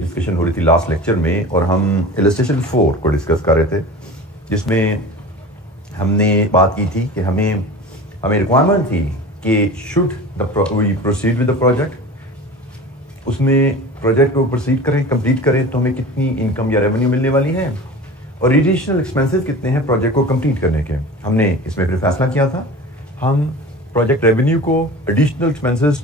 Discussion हो रही थी लास्ट लेक्चर में और हम इलस्ट्रेशन 4 को डिस्कस कर रहे थे, जिसमें हमने बात की थी कि हमें रिक्वायरमेंट थी कि should we proceed with the project, उसमें प्रोजेक्ट को प्रोसीड करें, कंप्लीट करें तो हमें कितनी इनकम या रेवेन्यू मिलने वाली है और एडिशनल एक्सपेंसेस कितने हैं प्रोजेक्ट को कंप्लीट करने के। हमने इसमें फिर फैसला किया था हम प्रोजेक्ट रेवेन्यू को additional expenses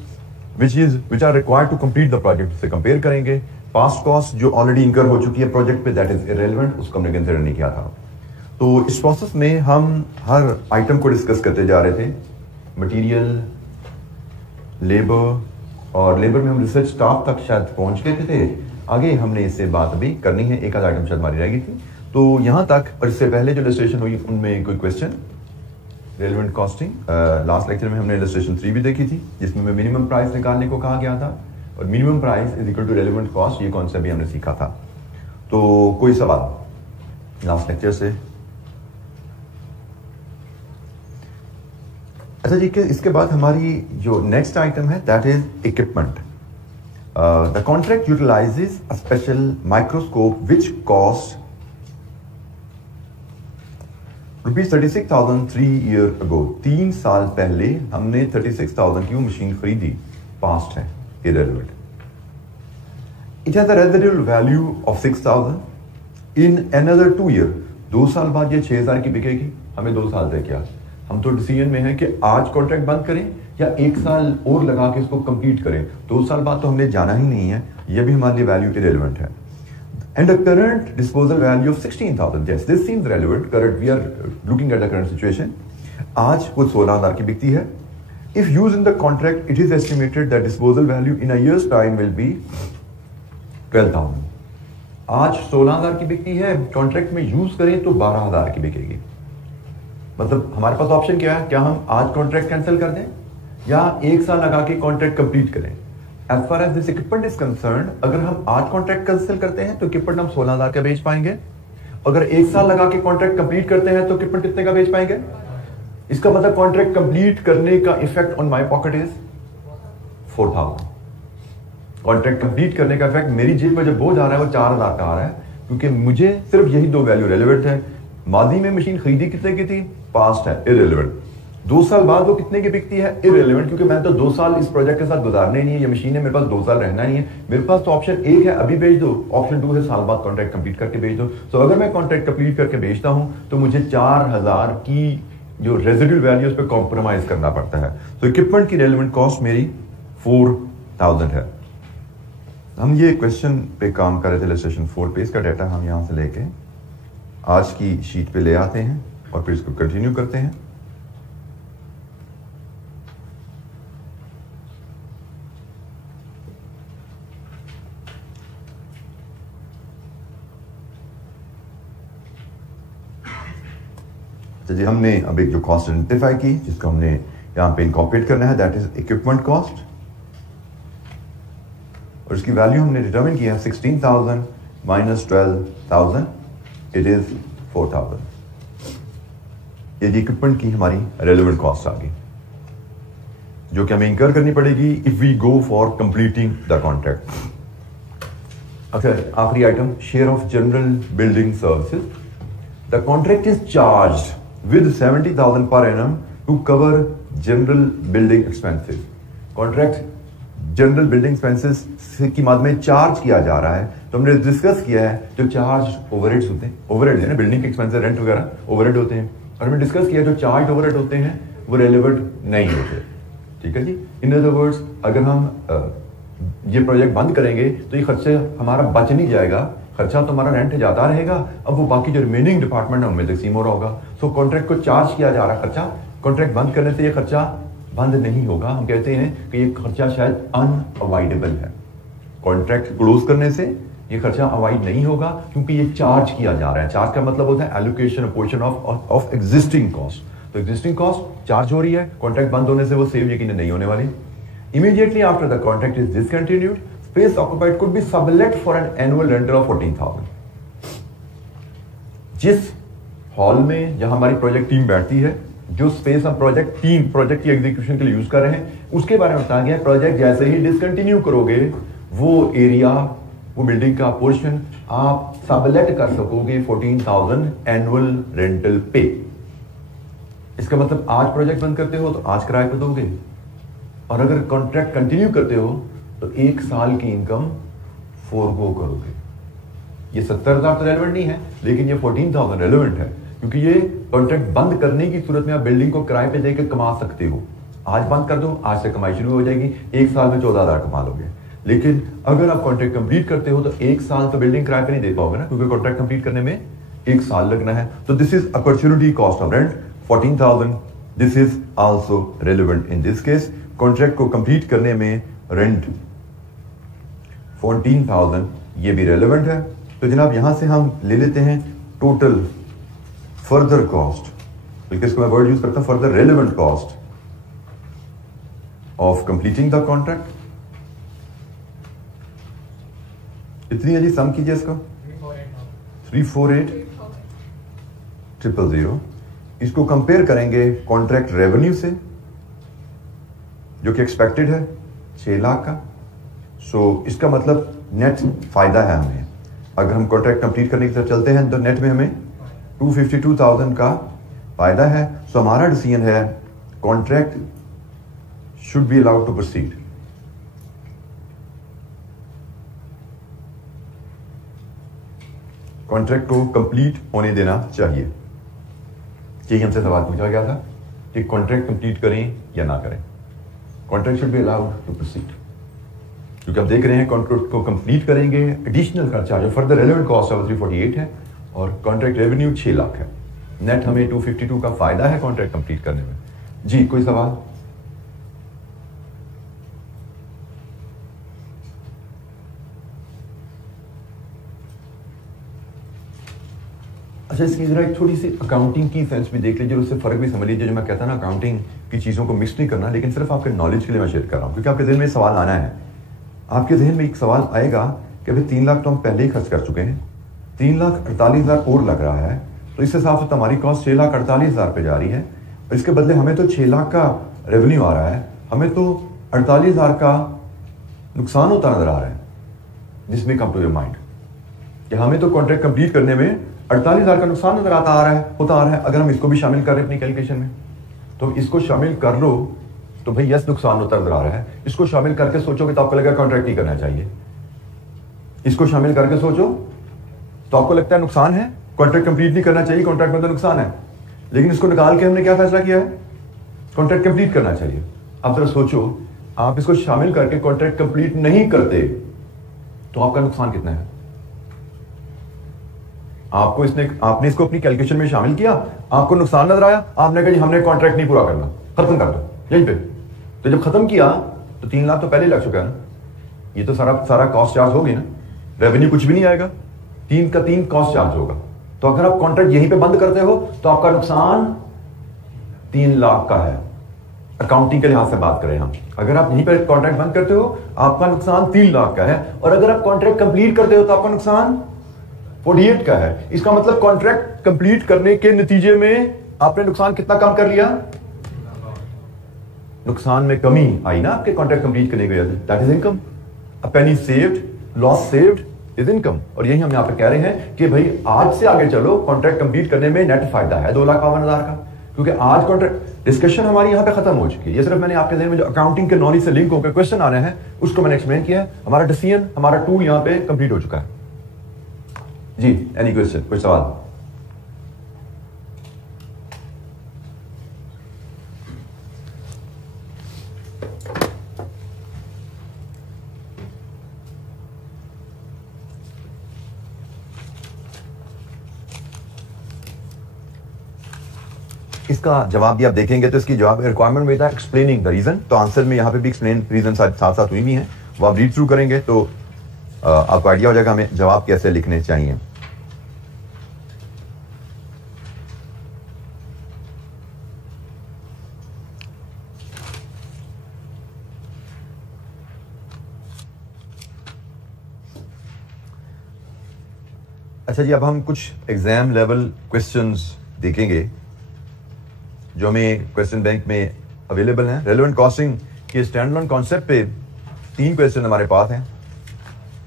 which are required to complete the project से कंपेयर करेंगे। पास्ट कॉस्ट जो ऑलरेडी इंकर हो चुकी है प्रोजेक्ट पे, दैट इज इररेलेवेंट, उसको हमने कंसिडर नहीं किया था। तो इस प्रोसेस में हम हर आइटम को डिस्कस करते जा रहे थे, मटेरियल, लेबर, और लेबर में हम रिसर्च स्टाफ तक शायद पहुंच गए थे। आगे हमने इससे बात अभी करनी है, एक आध आइटम शायद हमारी रह गई थी। तो यहाँ तक, और इससे पहले जो इलस्ट्रेशन हुई उनमें कोई question? Relevant costing, last lecture में हमने इलस्ट्रेशन 3 भी देखी थी, जिसमें मिनिमम प्राइस निकालने को कहा गया था और minimum price is equal to relevant cost, ये कॉन्सेप्ट भी हमने सीखा था। तो कोई सवाल लास्ट लेक्चर से? अच्छा जी, इसके बाद हमारी जो नेक्स्ट आइटम है that is equipment. The contract utilises a special microscope which cost ₹36,000 3 years ago। 3 साल पहले हमने 36,000 की मशीन खरीदी, पास्ट है, irrelevant। It has a residual value of 6,000 in another 2 years। 2 साल बाद ये 6,000 की बिकेगी। हमें 2 साल तक क्या, हम तो डिसीजन में है कि आज कॉन्ट्रैक्ट बंद करें या 1 साल और लगा के इसको कंप्लीट करें। 2 साल बाद तो हमने जाना ही नहीं है, ये भी हमारे लिए वैल्यू irrelevant है। And the current disposal value of 16,000, yes, this seems relevant. Current, we are looking at the current situation. आज वो 16,000 की बिकती है। If used in the contract, it is estimated that disposal value in a year's time will be 12,000। आज 16,000 की बिकती है, contract में यूज करें तो 12,000 की बिकेगी। मतलब हमारे पास ऑप्शन क्या है, क्या हम आज कॉन्ट्रैक्ट कैंसिल कर दें या 1 साल लगा के कॉन्ट्रैक्ट कंप्लीट करें। As far as this equipment is concerned, अगर हम आज कॉन्ट्रैक्ट कैंसिल करते हैं तो इक्विपमेंट हम 16,000 का बेच पाएंगे। अगर 1 साल लगा के कॉन्ट्रैक्ट कंप्लीट करते हैं तो इक्विपमेंट कितने का बेच पाएंगे? इसका मतलब कॉन्ट्रैक्ट कंप्लीट करने का effect on my pocket is 4,000। Contract complete करने का इफेक्ट मेरी जेब में जब बोझ आ रहा है वो 4,000 का आ रहा है, क्योंकि मुझे सिर्फ यही 2 वैल्यू रेलेवेंट है। माजी में मशीन खरीदी कितने की थी, पास्ट है, इररेलेवेंट। 2 साल बाद वो कितने की बिकती है, इररेलेवेंट, क्योंकि मैंने तो 2 साल इस प्रोजेक्ट के साथ गुजारने नहीं है, ये मशीन है मेरे पास 2 साल रहना नहीं है। मेरे पास तो ऑप्शन 1 है अभी बेच दो, ऑप्शन 2 है साल बाद कॉन्ट्रैक्ट कंप्लीट करके बेच दो। तो अगर मैं कॉन्ट्रैक्ट कंप्लीट करके बेचता हूं तो मुझे 4,000 की जो रेजिडुअल वैल्यू उस पर कॉम्प्रोमाइज करना पड़ता है। तो इक्विपमेंट की रेलेवेंट कॉस्ट मेरी 4,000 है। हम ये क्वेश्चन पे काम कर रहे थे इलस्ट्रेशन 4 पे। इसका डाटा हम यहां से लेके आज की शीट पे ले आते हैं और फिर इसको कंटिन्यू करते हैं। तो जी हमने अब एक जो कॉस्ट आइडेंटिफाई की, जिसको हमने यहां पे इनकॉर्पोरेट करना है, दैट इज इक्विपमेंट कॉस्ट, और इसकी वैल्यू हमने डिटरमिन किया है 16,000 माइनस 12,000, इट इज 4,000। ये जी इक्विपमेंट की हमारी रेलेवेंट कॉस्ट आ गई, जो कि हमें इंकर करनी पड़ेगी if we go for completing the contract. अच्छा, आखिरी item, share of general building services. The contract is charged with 70,000 per annum to cover general building expenses। Contract general building expenses की मद में चार्ज किया जा रहा है। तो हमने डिस्कस किया है जो चार्ज ओवरहेड्स होते हैं, ओवरहेड है ना, बिल्डिंग के एक्सपेंसेस, रेंट वगैरह ओवरहेड होते हैं, और हमने डिस्कस किया जो चार्ज ओवरहेड होते हैं वो रेलेवेंट नहीं होते। ठीक है जी। इन अदर वर्ड्स, अगर हम ये प्रोजेक्ट बंद करेंगे तो ये खर्चा हमारा बच नहीं जाएगा, खर्चा तो हमारा रेंट जाता रहेगा, अब वो बाकी जो रिमेनिंग डिपार्टमेंट है उनमें तकसीम हो रहा होगा। सो कॉन्ट्रैक्ट को चार्ज किया जा रहा खर्चा, कॉन्ट्रैक्ट बंद करने से ये खर्चा बंद नहीं होगा। हम कहते हैं कि ये खर्चा शायद अनअवॉइडेबल है। कॉन्ट्रैक्ट क्लोज करने से ये खर्चा अवॉइड नहीं होगा क्योंकि ये चार्ज किया जा रहा है। चार्ज का मतलब होता है allocation portion of existing cost. तो एग्जिस्टिंग कॉस्ट चार्ज हो रही है, कॉन्ट्रैक्ट बंद होने से वो सेव यकीन नहीं होने वाली। Immediately after the contract is discontinued, space occupied could be sublet for an annual rental of 14,000। जिस हॉल में जहां हमारी प्रोजेक्ट टीम बैठती है, जो स्पेस हम प्रोजेक्ट की एग्जीक्यूशन के लिए यूज कर रहे हैं, उसके बारे में बताया गया है। प्रोजेक्ट जैसे ही डिसकंटिन्यू करोगे वो एरिया वो बिल्डिंग का पोर्शन आप सबलेट कर सकोगे 14,000 एनुअल रेंटल पे। इसका मतलब आज प्रोजेक्ट बंद करते हो तो आज किराए पे दोगे, और अगर कॉन्ट्रैक्ट कंटिन्यू करते हो तो 1 साल की इनकम फोरगो करोगे। ये 70,000 तो रेलेवेंट नहीं है, लेकिन ये 14,000 रेलेवेंट है, क्योंकि ये कॉन्ट्रैक्ट बंद करने की सूरत में आप बिल्डिंग को किराए पे देकर कमा सकते हो। आज बंद कर दो, आज से कमाई शुरू हो जाएगी, 1 साल में 14,000 कमा लोगे। लेकिन अगर आप कॉन्ट्रैक्ट कंप्लीट करते हो तो 1 साल तो बिल्डिंग किराए पे नहीं दे पाओगे ना, क्योंकि कॉन्ट्रैक्ट कंप्लीट करने में 1 साल लगना है। तो this is opportunity cost of rent 14,000। This is also relevant in this case. Contract को कंप्लीट करने में रेंट 14,000 ये भी रेलेवेंट है। तो जनाब यहां से हम ले लेते हैं टोटल फर्दर कॉस्ट, बल्कि इसको मैं वर्ड यूज करता हूं further relevant cost of completing the contract. इतनी है जी, सम कीजिए इसको 348,000। इसको कंपेयर करेंगे कॉन्ट्रैक्ट रेवेन्यू से, जो कि एक्सपेक्टेड है 6 लाख का। सो इसका मतलब नेट फायदा है हमें। अगर हम कॉन्ट्रैक्ट कंप्लीट करने की तरफ चलते हैं तो नेट में हमें 252,000 का फायदा है। सो हमारा डिसीजन है contract should be allowed to proceed. Contract को कंप्लीट होने देना चाहिए। यही हमसे सवाल पूछा गया था कि कॉन्ट्रैक्ट कंप्लीट करें या ना करें। Contract should be allowed to proceed, क्योंकि हम देख रहे हैं कॉन्ट्रैक्ट को कंप्लीट करेंगे, एडिशनल खर्चा जो फर्दर रेलेवेंट कॉस्ट है 348 है, और कॉन्ट्रैक्ट रेवेन्यू 6 लाख है। नेट हमें 252 का फायदा है कॉन्ट्रैक्ट कंप्लीट करने में। जी कोई सवाल? अच्छा, इसकी जरा एक थोड़ी सी अकाउंटिंग की सेंस भी देख लीजिए, उससे फर्क भी समझ लीजिए। जो मैं कहता ना अकाउंटिंग की चीज़ों को मिक्स नहीं करना, लेकिन सिर्फ आपके नॉलेज के लिए मैं शेयर कर रहा हूँ, क्योंकि आपके जहन में सवाल आना है। आपके जहन में एक सवाल आएगा कि भाई 3 लाख तो हम पहले ही खर्च कर चुके हैं, 3,48,000 और लग रहा है, तो इस हिसाब से हमारी कॉस्ट 6,48,000 पे जा रही है, और इसके बदले हमें तो 6 लाख का रेवेन्यू आ रहा है, हमें तो 48,000 का नुकसान होता नजर आ रहा है। जिसमें कम टू योर माइंड कि हमें तो कॉन्ट्रैक्ट कंप्लीट करने में 48,000 का नुकसान नजर होता आ रहा है। अगर हम इसको भी शामिल कर रहे हैं अपनी कैलकुलेशन में, तो इसको शामिल कर लो तो भाई यस नुकसान होता नजर आ रहा है। इसको शामिल करके सोचोगे तो आपको लगेगा कॉन्ट्रैक्ट नहीं करना चाहिए। इसको शामिल करके सोचो तो आपको लगता है नुकसान है, कॉन्ट्रैक्ट कंप्लीट नहीं करना चाहिए, कॉन्ट्रैक्ट में तो नुकसान है। लेकिन इसको निकाल के हमने क्या फैसला किया है? कॉन्ट्रैक्ट कंप्लीट करना चाहिए। अब जरा सोचो, आप इसको शामिल करके कॉन्ट्रैक्ट कंप्लीट नहीं करते तो आपका नुकसान कितना है? आपने इसको अपनी कैलकुलेशन में शामिल किया, आपको नुकसान नजर आया, आपने कहा हमने कॉन्ट्रैक्ट नहीं पूरा करना, खत्म कर दो यहीं पे। तो जब खत्म किया तो 3 लाख तो पहले लग चुका है ना, ये तो सारा कॉस्ट चार्ज हो गया ना, रेवेन्यू कुछ भी नहीं आएगा, 3 का 3 कॉस्ट चार्ज होगा। तो अगर आप कॉन्ट्रैक्ट यहीं पे बंद करते हो तो आपका नुकसान 3 लाख का है। अकाउंटिंग के लिहाज से बात करें हम, अगर आप यहीं पर कॉन्ट्रैक्ट बंद करते हो आपका नुकसान 3 लाख का है, और अगर आप कॉन्ट्रैक्ट कंप्लीट करते हो तो आपका नुकसान 48 का है। इसका मतलब कॉन्ट्रैक्ट कंप्लीट करने के नतीजे में आपने नुकसान कितना कम कर लिया? नुकसान में कमी आई ना आपके कॉन्ट्रैक्ट कंप्लीट करने के वजह से। That is income. A Penney saved, loss saved is income. और यही हम यहां पे कह रहे हैं कि भाई आज से आगे चलो, कॉन्ट्रैक्ट कंप्लीट करने में नेट फायदा है 2,52,000 का, क्योंकि आज कॉन्ट्रैक्ट डिस्कशन हमारी यहां पे खत्म हो चुकी है। ये सिर्फ मैंने आपके जहन में जो अकाउंटिंग के नॉलेज से लिंक होकर क्वेश्चन आ रहे हैं उसको मैंने एक्सप्लेन किया है। हमारा डिसीजन, हमारा टूल यहां पे कंप्लीट हो चुका है। जी एनी क्वेश्चन, कोई सवाल? इसका जवाब भी आप देखेंगे तो इसकी जवाब रिक्वायरमेंट में था एक्सप्लेनिंग द रीजन, तो आंसर में यहां पे भी एक्सप्लेन रीजन साथ साथ हुई भी हैं। वो आप रीड थ्रू करेंगे तो आपको आइडिया हो जाएगा हमें जवाब कैसे लिखने चाहिए। अच्छा जी, अब हम कुछ एग्जाम लेवल क्वेश्चंस देखेंगे जो हमें क्वेश्चन बैंक में अवेलेबल हैं। रेलेवेंट कॉस्टिंग के स्टैंड अलोन कॉन्सेप्ट पे 3 क्वेश्चन हमारे पास हैं।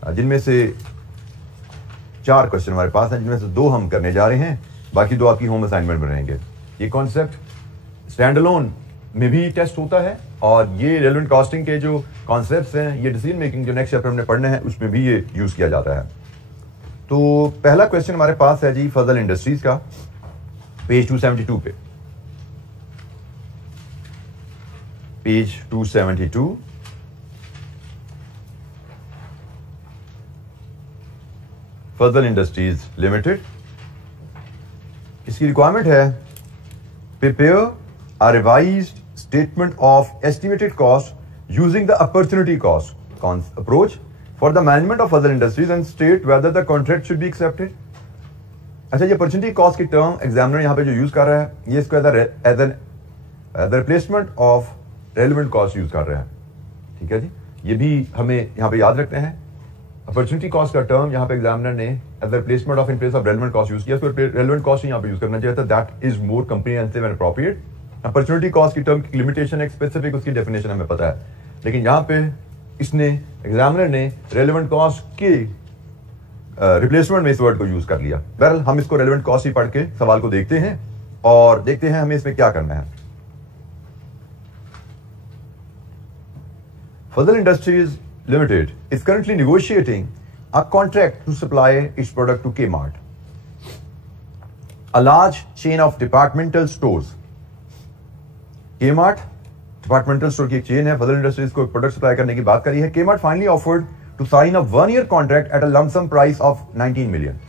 जिनमें से 4 क्वेश्चन हमारे पास हैं, जिनमें से 2 हम करने जा रहे हैं, बाकी 2 आपकी होम असाइनमेंट में रहेंगे। ये कॉन्सेप्ट स्टैंड अलोन में भी टेस्ट होता है और ये रेलेवेंट कॉस्टिंग के जो कॉन्सेप्ट्स हैं, ये डिसीजन मेकिंग जो नेक्स्ट चैप्टर हमने पढ़ने हैं उसमें भी ये यूज किया जाता है। तो पहला क्वेश्चन हमारे पास है जी फजल इंडस्ट्रीज का, पेज 272 पे, पेज 272। फजल इंडस्ट्रीज लिमिटेड, इसकी रिक्वायरमेंट है prepare a revised statement of estimated cost using the opportunity cost approach for the management of Fazal Industries and state whether the contract should be accepted. अच्छा, ये opportunity cost की term examiner यहां पे जो use कर रहा है, ये इसको as an replacement of relevant cost use कर रहा है। ठीक है जी, ये भी हमें यहां पे याद रखते हैं। अपॉर्चुनिटी कॉस्ट का टर्म यहां पे एग्जामिनर ने as replacement of in place of relevant cost use किया, तो रेलेवेंट कॉस्ट यहां पे यूज करना चाहिए था। That is more comprehensive and appropriate. Opportunity cost की टर्म की लिमिटेशन, एक स्पेसिफिक उसकी डेफिनेशन हमें पता है, लेकिन यहां पे इसने एग्जामिनर ने रेलेवेंट कॉस्ट के रिप्लेसमेंट में इस वर्ड को यूज कर लिया। बहरहाल हम इसको रेलेवेंट कॉस्ट ही पढ़ के सवाल को देखते हैं और देखते हैं हमें इसमें क्या करना है। फजल industries Limited is currently negotiating a contract to supply its product to Kmart, a large chain of departmental stores. Kmart departmental store की एक चेन है, फजल इंडस्ट्रीज को प्रोडक्ट सप्लाई करने की बात करी है। Kmart finally offered to sign a 1-year contract at a lump sum price of 19 million.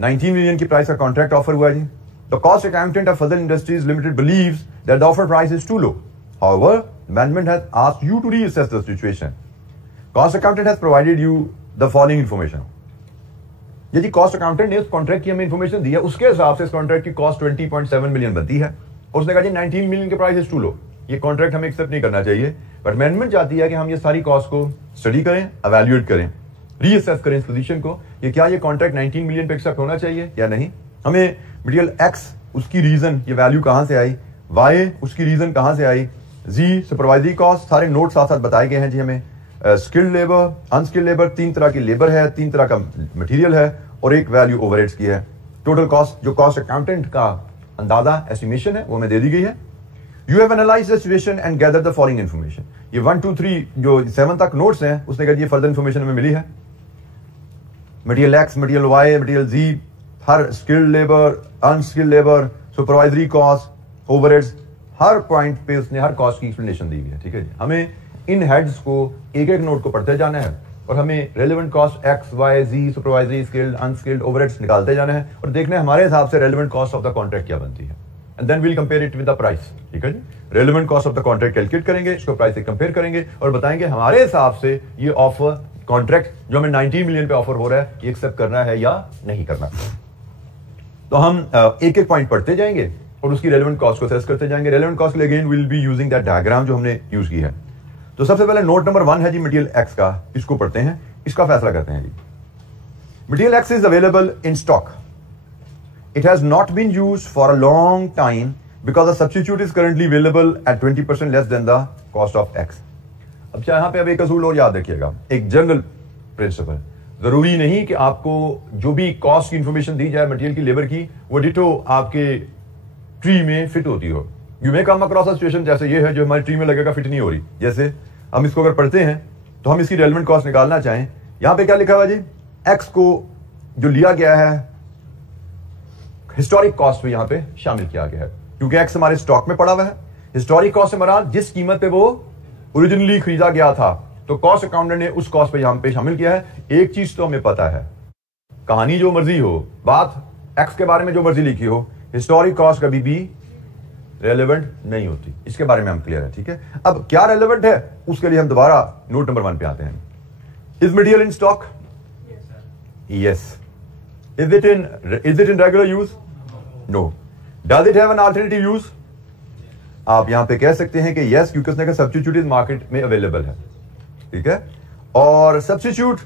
19 million की प्राइस का कॉन्ट्रैक्ट ऑफर हुआ जी। The cost accountant of Fazal Industries Limited believes that the offer price is too low. However, management has asked you to reassess the situation. Cost accountant has provided you the following information. यदि cost accountant ने उस contract की हमें information दी है, उसके हिसाब से इस कॉन्ट्रैक्ट की कॉस्ट 20.7 मिलियन बनती है और उसने कहा जी 19 मिलियन के प्राइस इज टू लो, ये कॉन्ट्रैक्ट हमें एक्सेप्ट नहीं करना चाहिए। बट मैनेजमेंट चाहती है कि हम ये सारी कॉस्ट को स्टडी करें, एवेल्युएट करें, रीअसेस करें इस पोजीशन को कि क्या ये कॉन्ट्रैक्ट 19 मिलियन पे एक्सेप्ट होना चाहिए या नहीं। हमें मटेरियल एक्स उसकी रीजन, ये वैल्यू कहां से आई, वाई उसकी रीजन कहां से आई, जी सुपरवाइजरी कॉस्ट, सारे नोट साथ साथ बताए गए हैं जी हमें। स्किल्ड लेबर, अनस्किल्ड लेबर, 3 तरह की लेबर है, 3 तरह का मटेरियल है और एक वैल्यू ओवरहेड्स की है। टोटल कॉस्ट जो कॉस्ट अकाउंटेंट का अंदाजा एस्टिमेशन है वो हमें दे दी गई है। You have analysed the situation and gather the following information. ये 1 2 3 जो 7 तक नोट्स हैं, उसने कहा ये फर्दर इन्फॉर्मेशन हमें मिली है। Material X, material Y, material Z, हर skilled labour, unskilled labour, supervisory cost, overheads, हर पॉइंट पे उसने हर कॉस्ट की एक्सप्लेनेशन दी हुई है। ठीक है जी, हमें इन हेड्स को एक एक नोट को पढ़ते जाना है और हमें relevant cost X Y Z, supervisory, skilled, unskilled, overheads निकालते जाना है और देखना है हमारे हिसाब से relevant cost of the contract क्या बनती है and then we'll compare it with the price. ठीक है जी, relevant cost of the contract calculate करेंगे, इसको प्राइस से कंपेयर करेंगे और बताएंगे हमारे हिसाब से ये ऑफर कॉन्ट्रैक्ट जो हमें 19 मिलियन पे ऑफर हो रहा है ये एक्सेप्ट करना है या नहीं करना। तो हम एक एक पॉइंट पढ़ते जाएंगे और उसकी रेलेवेंट कॉस्ट को असेस करते जाएंगे। रेलेवेंट कॉस्ट के लिए again will be using that diagram जो हमने यूज की है। तो सबसे पहले नोट नंबर 1 है जी मटेरियल एक्स का, इसको पढ़ते हैं, इसका फैसला करते हैं जी। Material X is available in stock, it has not been used for a long time because the substitute is currently available at 20% less than the cost of X. अब यहां पे अब एक असूल और याद रखिएगा, एक जनरल प्रिंसिपल, जरूरी नहीं कि आपको जो भी कॉस्ट की इंफॉर्मेशन दी जाए मटेरियल की, लेबर की, वो डिटो आपके ट्री में फिट होती हो। You may come across a situation जैसे ये है जो हमारी ट्री में लगेगा फिट नहीं हो रही। जैसे हम इसको अगर पढ़ते हैं तो हम इसकी रेलेवेंट कॉस्ट निकालना चाहें, यहां पे क्या लिखा हुआ जी, एक्स को जो लिया गया है हिस्टोरिक कॉस्ट में यहां पे शामिल किया गया है क्योंकि एक्स हमारे स्टॉक में पड़ा हुआ है। हिस्टोरिक कॉस्ट से मराद जिस कीमत पे वो ओरिजिनली खरीदा गया था, तो कॉस्ट अकाउंटेंट ने उस कॉस्ट पे यहां पे शामिल किया है। एक चीज तो हमें पता है, कहानी जो मर्जी हो, बात एक्स के बारे में जो मर्जी लिखी हो, हिस्टोरिक कॉस्ट कभी भी रेलेवेंट नहीं होती, इसके बारे में हम क्लियर है। ठीक है, अब क्या रेलेवेंट है उसके लिए हम दोबारा नोट नंबर 1 पे आते हैं। Is material in stock? Yes. Is it in regular use? No. Does it have an alternative use? आप यहां पे कह सकते हैं कि यस, क्योंकि उसने कहा सब्स्टिट्यूट इज मार्केट में अवेलेबल है। ठीक है, और सब्स्टिट्यूट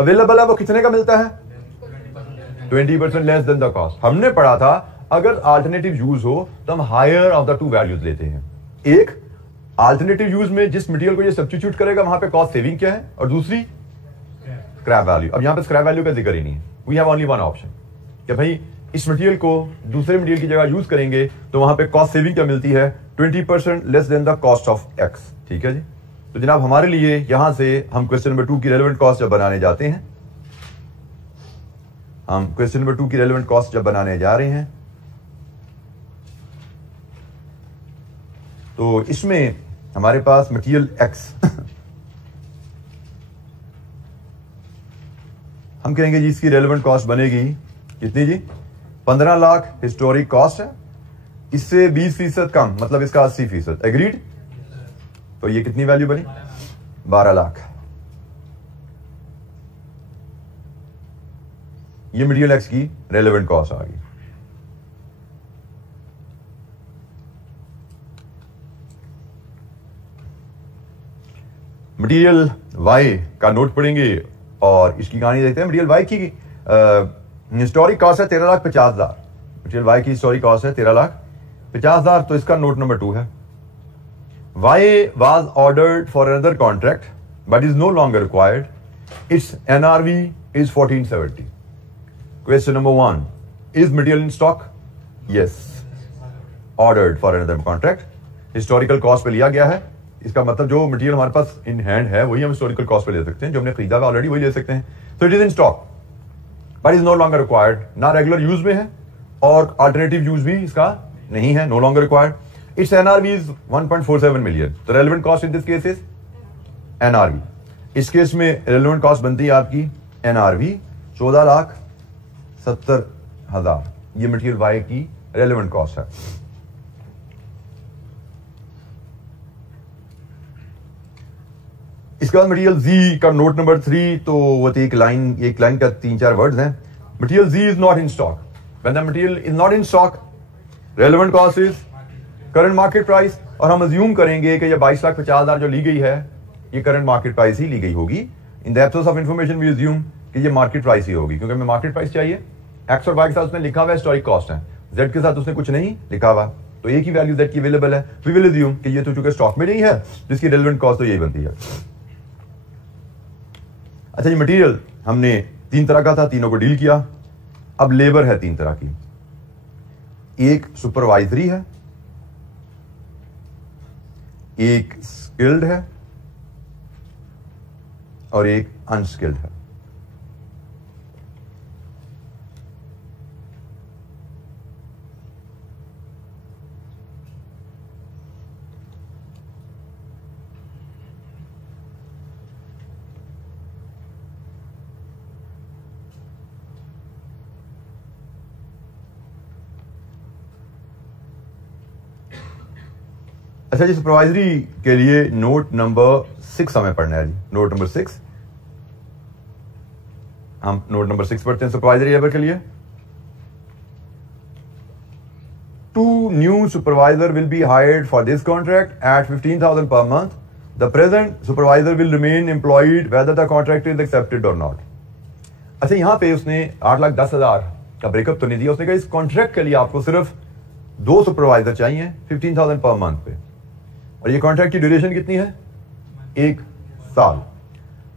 अवेलेबल है वो कितने का मिलता है? 20% लेस देन द कॉस्ट। हमने पढ़ा था अगर अल्टरनेटिव यूज हो तो हम हायर ऑफ द 2 वैल्यूज लेते हैं। एक, अल्टरनेटिव यूज में जिस मटेरियल को ये सब्स्टिट्यूट करेगा वहां पे कॉस्ट सेविंग क्या है, और दूसरी स्क्रैप वैल्यू। अब यहां पे स्क्रैप वैल्यू का जिक्र ही नहीं है, we have only one option कि भाई इस मटेरियल को दूसरे मटेरियल की जगह यूज करेंगे तो वहां पे कॉस्ट सेविंग क्या मिलती है, 20% less than the cost of x. ठीक है जी। तो जनाब हमारे लिए यहां से हम क्वेश्चन नंबर 2 की रेलेवेंट कॉस्ट जब बनाने जाते हैं, हम क्वेश्चन नंबर 2 की रेलेवेंट कॉस्ट जब बनाने जा रहे हैं तो इसमें हमारे पास मटेरियल एक्स हम कहेंगे जी इसकी रेलेवेंट कॉस्ट बनेगी कितनी जी, 15 लाख हिस्टोरिक कॉस्ट है, इससे 20% कम मतलब इसका 80%। एग्रीड। तो ये कितनी वैल्यू बनी, 12 लाख। ये मटेरियल एक्स की रेलेवेंट कॉस्ट आ गई। मटेरियल वाई का नोट पढ़ेंगे और इसकी कहानी देखते हैं। मटेरियल वाई की हिस्टोरिक कॉस्ट है 13,50,000। मटेरियल वाई की हिस्टोरिक कॉस्ट है 13,50,000। तो इसका नोट नंबर 2 है, y was ordered for another contract but is no longer required, it's NRV is 1470। Question number 1, is material in stock? Yes, ordered for another contract, historical cost पे लिया गया है। इसका मतलब जो मटेरियल हमारे पास इन हैंड है वही हम हिस्टोरिकल कॉस्ट पे ले सकते हैं, जो हमने खरीदा हुआ ऑलरेडी वही ले सकते हैं। तो it is in stock but is no longer required, ना रेगुलर यूज में है और अल्टरनेटिव यूज भी इसका नहीं है, no longer required. It's NRV is 1.47 million. तो relevant cost in this case is NRV. इस केस में रेलेवेंट कॉस्ट बनती है आपकी एनआरवी 14,70,000। ये मटेरियल वाई की रेलेवेंट कॉस्ट है। इसके बाद मटेरियल जी का नोट नंबर 3, तो वो एक लाइन का 3-4 वर्ड्स हैं। Material g is not in stock. When the material is not in stock, relevant cost is current market price. और हम अज्यूम करेंगे कि ये 22,50,000 जो ली गई है ये करंट मार्केट प्राइस ही ली गई होगी। In the absence of information we assume कि ये मार्केट प्राइस ही होगी, क्योंकि हमें मार्केट प्राइस चाहिए। एक्स और वाई के साथ उसने लिखा हुआ है हिस्टोरिक कॉस्ट है, जेड के साथ उसने कुछ नहीं लिखा हुआ, तो एक ही वैल्यू जेड की अवेलेबल है। वी विल अज्यूम कि ये तो चूंकि स्टॉक में नहीं है, जिसकी रेलेवेंट कॉस्ट तो यही बनती है। अच्छा, ये मटेरियल हमने 3 तरह का था, तीनों को डील किया। अब लेबर है 3 तरह की, एक सुपरवाइजरी है, एक स्किल्ड है और एक अनस्किल्ड है। अच्छा जी, सुपरवाइजरी के लिए नोट नंबर 6 हमें पढ़ना है जी। नोट नंबर 6, हम नोट नंबर 6 पढ़ते हैं सुपरवाइजरी लेबर के लिए। 2 new supervisor will be hired for this contract at 15,000 per month. The present supervisor will remain employed whether the contract is accepted or not. अच्छा, यहां पे उसने 8,10,000 का ब्रेकअप तो नहीं दिया। उसने कहा इस कॉन्ट्रैक्ट के लिए आपको सिर्फ 2 सुपरवाइजर चाहिए 15,000 पर मंथ पे, और ये कॉन्ट्रैक्ट की ड्यूरेशन कितनी है, 1 साल।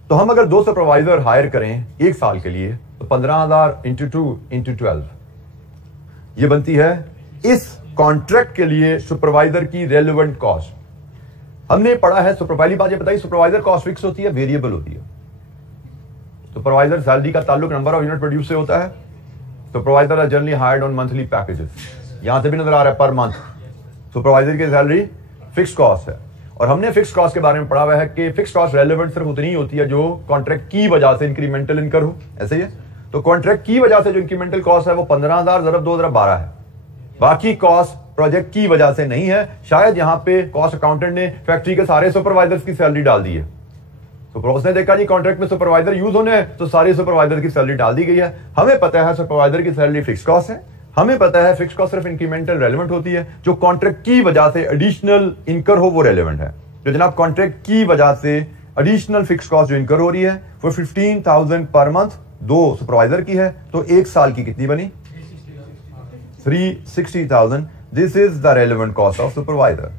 तो हम अगर 2 सुपरवाइजर हायर करें 1 साल के लिए तो 15,000 × 2 × 12 ये बनती है इस कॉन्ट्रैक्ट के लिए सुपरवाइजर की रेलेवेंट कॉस्ट। हमने पढ़ा है पहली बात ये बताई, सुपरवाइजर कॉस्ट फिक्स होती है, वेरिएबल होती है। सुपरवाइजर सैलरी का ताल्लुक नंबर ऑफ यूनिट प्रोड्यूस से होता है। Supervisor are generally hired on monthly packages. यहां से भी नजर आ रहा है पर मंथ सुपरवाइजर की सैलरी फिक्स कॉस्ट है। और हमने फिक्स कॉस्ट के बारे में पढ़ा हुआ है कि फिक्स कॉस्ट रेलेवेंट सिर्फ उतनी ही होती है जो कॉन्ट्रैक्ट की वजह से इंक्रीमेंटल इनकर हो, ऐसे ही है। तो कॉन्ट्रैक्ट की वजह से जो इंक्रीमेंटल कॉस्ट है वो 15,000 × 2012 है। बाकी कॉस्ट प्रोजेक्ट की वजह से नहीं है। शायद यहां पे कॉस्ट अकाउंटेंट ने फैक्ट्री के सारे सुपरवाइजर्स की सैलरी डाल दी है, तो उसने देखा जी कॉन्ट्रैक्ट में सुपरवाइजर यूज होने हैं तो सारे सुपरवाइजर की सैलरी डाल दी गई है। हमें पता है सुपरवाइजर की सैलरी फिक्स कॉस्ट है, हमें पता है फिक्स कॉस्ट सिर्फ इंक्रीमेंटल रेलेवेंट होती है। जो कॉन्ट्रैक्ट की वजह से एडिशनल इनकर हो वो रेलेवेंट है। तो जनाब कॉन्ट्रैक्ट की वजह से एडिशनल फिक्स कॉस्ट जो इनकर हो रही है वो 15,000 पर मंथ 2 सुपरवाइजर की है, तो 1 साल की कितनी बनी, 360,000। This is the relevant cost of supervisor.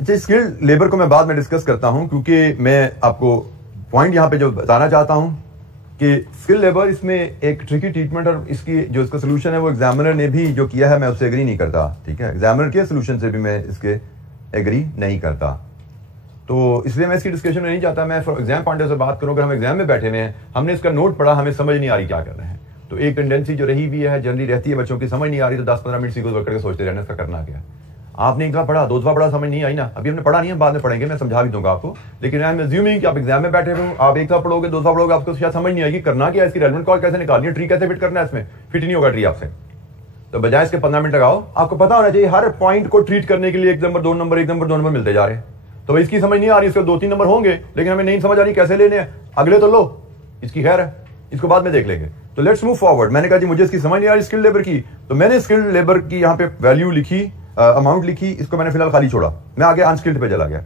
अच्छा, स्किल्ड लेबर को मैं बाद में डिस्कस करता हूं, क्योंकि मैं आपको पॉइंट यहां पे जो बताना चाहता हूं कि स्किल लेबर इसमें एक ट्रिकी ट्रीटमेंट, और इसकी जो इसका सोल्यूशन है वो एग्जामिनर ने भी जो किया है मैं उससे एग्री नहीं करता। ठीक है, एग्जामिनर के सोल्यूशन से भी मैं इसके एग्री नहीं करता, तो इसलिए मैं इसकी डिस्कशन में नहीं चाहता। मैं फॉर एग्जाम पॉइंट से बात करूं, अगर हम एग्जाम में बैठे हुए हैं, हमने इसका नोट पढ़ा, हमें समझ नहीं आ रही क्या कर रहे हैं, तो एक टेंडेंसी जो रही भी है, जनरली रहती है, बच्चों की समझ नहीं आ रही तो 10-15 मिनट सीखो करके सोचते रहना इसका करना क्या। आपने एक दफा पढ़ा, दो दफा पढ़ा, समझ नहीं आई ना, अभी हमने पढ़ा नहीं है, बाद में पढ़ेंगे, मैं समझा भी दूंगा आपको। लेकिन आई एम अज्यूमिंग कि आप एग्जाम में बैठे हो, आप एक दफा पढ़ोगे, दो दफा पढ़ोगे, आपको शायद समझ नहीं आएगी करना क्या है, इसकी रेलेवेंट कॉल कैसे निकालनी है, ट्री कैसे फिट करना है, इसमें फिट नहीं होगा ट्री आपसे, तो बजाय इसके 15 मिनट लगाओ। आपको पता होना चाहिए हर पॉइंट को ट्रीट करने के लिए 1 नंबर 2 नंबर 1 नंबर 2 नंबर मिलते जा रहे हैं, तो इसकी समझ नहीं आ रही, इसके 2-3 नंबर होंगे, लेकिन हमें नहीं समझ आ रही कैसे लेने हैं, अगले तो लो, इसकी खैर है, इसको बाद में देख लेंगे। तो लेट्स मूव फॉरवर्ड। मैंने कहा जी मुझे इसकी समझ नहीं आ रही स्किल्ड लेबर की, तो मैंने स्किल्ड लेबर की यहाँ पे वैल्यू लिखी, अमाउंट लिखी, इसको मैंने फिलहाल खाली छोड़ा, मैं आगे अनस्किल्ड पे चला गया,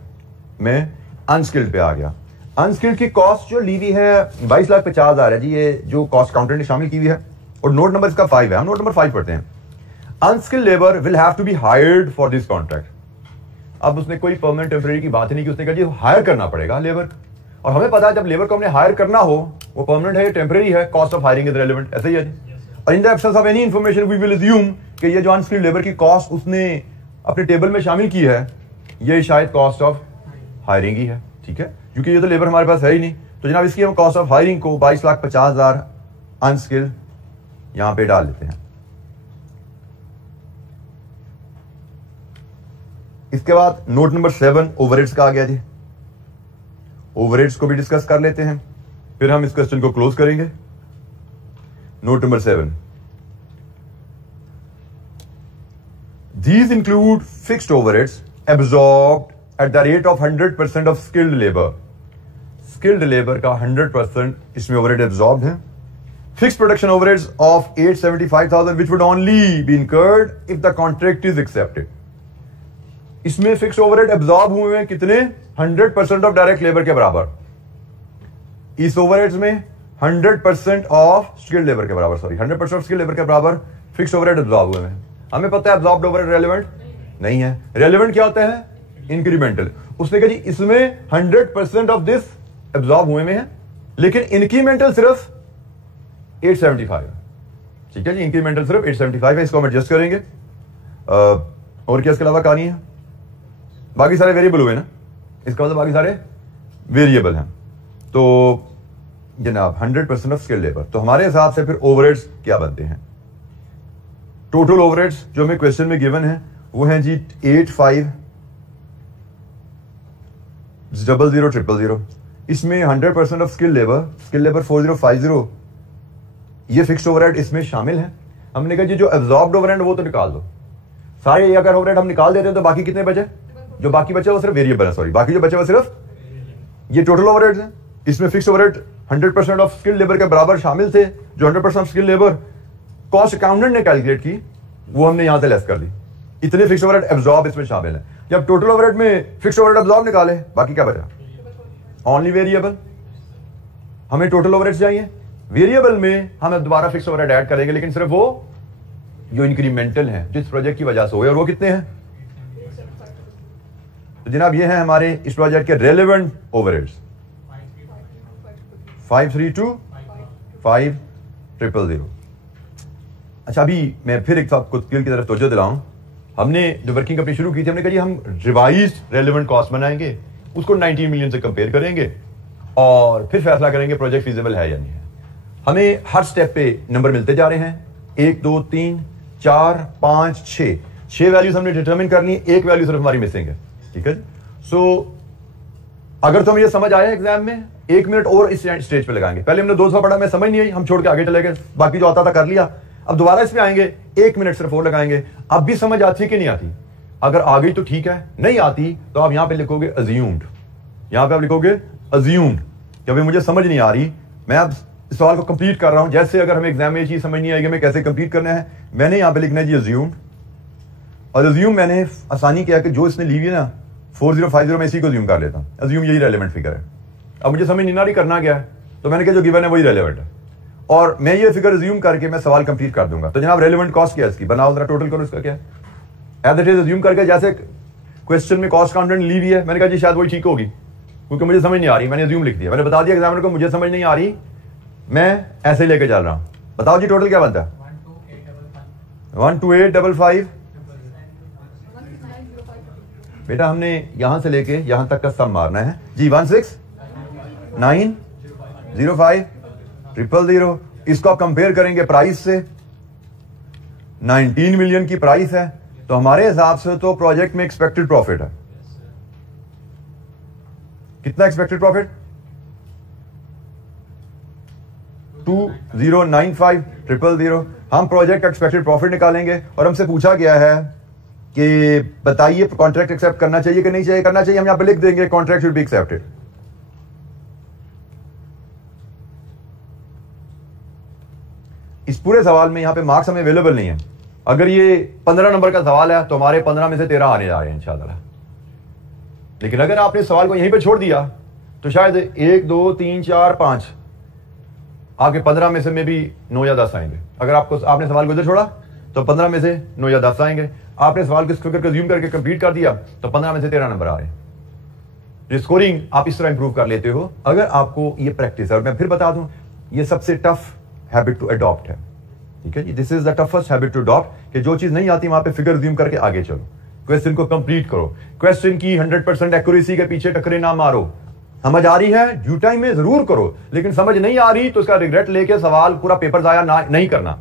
मैं अनस्किल्ड पे आ गया। अनस्किल्ड की कॉस्ट जो ली हुई है 22,50,000 है जी, ये जो कॉस्ट काउंटर ने शामिल की हुई है, और नोट नंबर इसका 5 है, हम नोट नंबर 5 पढ़ते हैं। Unskilled labour will have to be hired for this contract. अब उसने कोई परमानेंट टेम्परेरी की बात नहीं की, उसने कहा जी हायर करना पड़ेगा लेबर, और हमें पता है जब लेबर को हमने हायर करना हो, वो परमानेंट है या टेम्परेरी है, cost of hiring is relevant, ऐसा ही है जी। और in the absence of any information we will assume कि ये जो अनस्किल्ड लेबर की कॉस्ट उसने अपने टेबल में शामिल की है, ये शायद कॉस्ट ऑफ हायरिंग ही है। ठीक है, क्योंकि ये तो लेबर हमारे पास है ही नहीं, तो जनाब इसकी हम कॉस्ट ऑफ हायरिंग को 22,50,000 अनस्किल्ड यहां पे डाल देते हैं। इसके बाद नोट नंबर 7 ओवरहेड्स का आ गया जी, ओवरहेड्स को भी डिस्कस कर लेते हैं, फिर हम इस क्वेश्चन को क्लोज करेंगे। Note number 7, these include fixed overheads absorbed at the rate of 100% of skilled labor. skilled labor का 100% इसमें overhead absorbed है। fixed production overheads of 875,000 which would only be incurred if the contract is accepted. इसमें fixed overhead absorb हुए हैं कितने, 100% of direct labor के बराबर। इस overheads में 100% of skilled labor के बराबर, सॉरी 100% of skilled labor के बराबर fixed overhead absorb हुए हैं। हमें पता है absorbed overhead relevant नहीं है, relevant क्या होता है, incremental। उसने कहा जी इसमें 100% of this absorb हुए में है, लेकिन incremental सिर्फ 875 है। ठीक है जी, incremental सिर्फ 875 है, इसको हम एडजस्ट करेंगे। और क्या इसके अलावा कहानी है, बाकी सारे वेरिएबल हुए ना, इसका मतलब बाकी सारे वेरिएबल हैं। तो जनाब 100% ऑफ स्किल्ड लेबर, तो हमारे हिसाब से फिर ओवरहेड्स क्या बनते हैं, टोटल ओवरहेड्स जो हमें क्वेश्चन में गिवन है वो है जी 85,000,000। इसमें 100% ऑफ स्किल्ड लेबर 4050, ये फिक्स्ड ओवरहेड इसमें शामिल है। हमने कहा जी जो एब्जॉर्ब्ड ओवरहेड वो तो निकाल दो, सारे अगर ओवरहेड हम निकाल देते हैं तो बाकी कितने बचे, जो बाकी बचे वो सिर्फ वेरिएबल है, सॉरी बाकी जो बचे वो सिर्फ ये टोटल ओवरहेड्स हैं। इसमें fixed overhead 100% of skilled labour के बराबर शामिल थे, जो 100% of skilled labour cost accountant ने कैलकुलेट की वो हमने यहां से लेस कर दी, इतने फिक्स्ड ओवरहेड एब्जॉर्ब इसमें शामिल है। जब टोटल ओवरहेड में फिक्स्ड ओवरहेड एब्जॉर्ब निकाले, बाकी क्या बचा, ओनली वेरिएबल। हमें टोटल ओवरहेड चाहिए, वेरिएबल में हम दोबारा फिक्स्ड ओवरहेड ऐड करेंगे, लेकिन सिर्फ वो जो इंक्रीमेंटल है जिस प्रोजेक्ट की वजह से हुए, और वो कितने हैं, तो जनाब ये है हमारे इस प्रोजेक्ट के रेलेवेंट ओवरहेड्स 532,500। अच्छा, अभी मैं फिर एक आपको स्किल की तरफ तवज्जो दिलाऊं, हमने जो वर्किंग अपनी शुरू की थी, हमने कहा जी हम रिवाइज्ड रेलेवेंट कॉस्ट बनाएंगे, उसको 90 मिलियन से कंपेयर करेंगे और फिर फैसला करेंगे प्रोजेक्ट फिजिबल है या नहीं है। हमें हर स्टेप पे नंबर मिलते जा रहे हैं, 1 2 3 4 5 6 वैल्यूज हमने डिटरमिन करनी है, एक वैल्यू सिर्फ हमारी मिसिंग है। ठीक है, सो अगर तो हमें ये समझ आया एग्जाम में, 1 मिनट और इस स्टेज पे लगाएंगे। पहले हमने 2 दफा पढ़ा, मैं समझ नहीं आई, हम छोड़ के आगे चले गए, बाकी जो आता था कर लिया। अब दोबारा इसमें आएंगे, 1 मिनट सिर्फ और लगाएंगे। अब भी समझ आती है कि नहीं आती, अगर आ गई तो ठीक है, नहीं आती तो आप यहां पे लिखोगे अज्यूम्ड, यहां पे आप लिखोगे अज्यूम्ड कि अभी मुझे समझ नहीं आ रही, मैं अब इस सवाल को कंप्लीट कर रहा हूं। जैसे अगर हमें एग्जाम में ये चीज समझ नहीं आएगी मैं कैसे कंप्लीट करना है, मैंने यहां पे लिखना है जी अज्यूम्ड, और अज्यूम मैंने आसानी किया कि जो इसने ली है ना 4050 में इसी को अज्यूम कर लेता हूं, अज्यूम यही रेलेवेंट फिगर है। अब मुझे समझ नहीं आ रही करना क्या है, तो मैंने कहा जो गिवन है वही रेलेवेंट है, और मैं ये फिगर अज्यूम करके मैं सवाल कंप्लीट कर दूंगा। तो जनाब रेलेवेंट कॉस्ट क्या है इसकी, बनाओ जरा, टोटल करो इसका क्या है, एज इट इज अज्यूम करके, जैसे क्वेश्चन में कॉस्ट काउंटेंट ली भी है, मैंने कहा जी शायद वही ठीक होगी क्योंकि मुझे समझ नहीं आ रही, मैंने अज्यूम लिख दिया, मैंने बता दिया एग्जामिनर को मुझे समझ नहीं आ रही, मैं ऐसे ही लेके चल रहा हूं। बताओ जी टोटल क्या बनता है? 12855। बेटा हमने यहां से लेके यहां तक का सम मारना है जी। 1690500। इसको आप कंपेयर करेंगे प्राइस से, 19 मिलियन की प्राइस है, तो हमारे हिसाब से तो प्रोजेक्ट में एक्सपेक्टेड प्रॉफिट है कितना? Expected profit 2095000। हम प्रोजेक्ट का एक्सपेक्टेड प्रॉफिट निकालेंगे और हमसे पूछा गया है कि बताइए कॉन्ट्रैक्ट एक्सेप्ट करना चाहिए कि नहीं चाहिए? करना चाहिए, हम यहां पे लिख देंगे कॉन्ट्रैक्ट शुड बी एक्सेप्टेड। इस पूरे सवाल में यहां पे मार्क्स हमें अवेलेबल नहीं है। अगर ये 15 नंबर का सवाल है तो हमारे 15 में से 13 आने जा रहे हैं इंशाल्लाह। लेकिन अगर आपने सवाल को यहीं पे छोड़ दिया तो शायद 1 2 3 4 5 आगे 15 में से में भी 9 या 10 आएंगे। अगर आपने सवाल को इधर छोड़ा तो 15 में से 9 या 10 आएंगे। आपने सवाल को इस फिगर को ज़ूम करके कंप्लीट कर दिया तो 15 में से 13 नंबर आ रहे हैं। ये स्कोरिंग आप इस तरह इंप्रूव कर लेते हो अगर आपको ये प्रैक्टिस है। और मैं फिर बता दूं, ये सबसे टफ हैबिट टू अडॉप्ट है, ठीक है जी। This is the toughest habit to adopt कि जो चीज नहीं आती वहां पे फिगर ज़ूम करके आगे चलो, क्वेश्चन को कंप्लीट करो। क्वेश्चन की 100% एक्यूरेसी के पीछे टकरे ना मारो। समझ आ रही है ड्यू टाइम में जरूर करो, लेकिन समझ नहीं आ रही तो उसका रिग्रेट लेके सवाल पूरा पेपर जाया नहीं करना।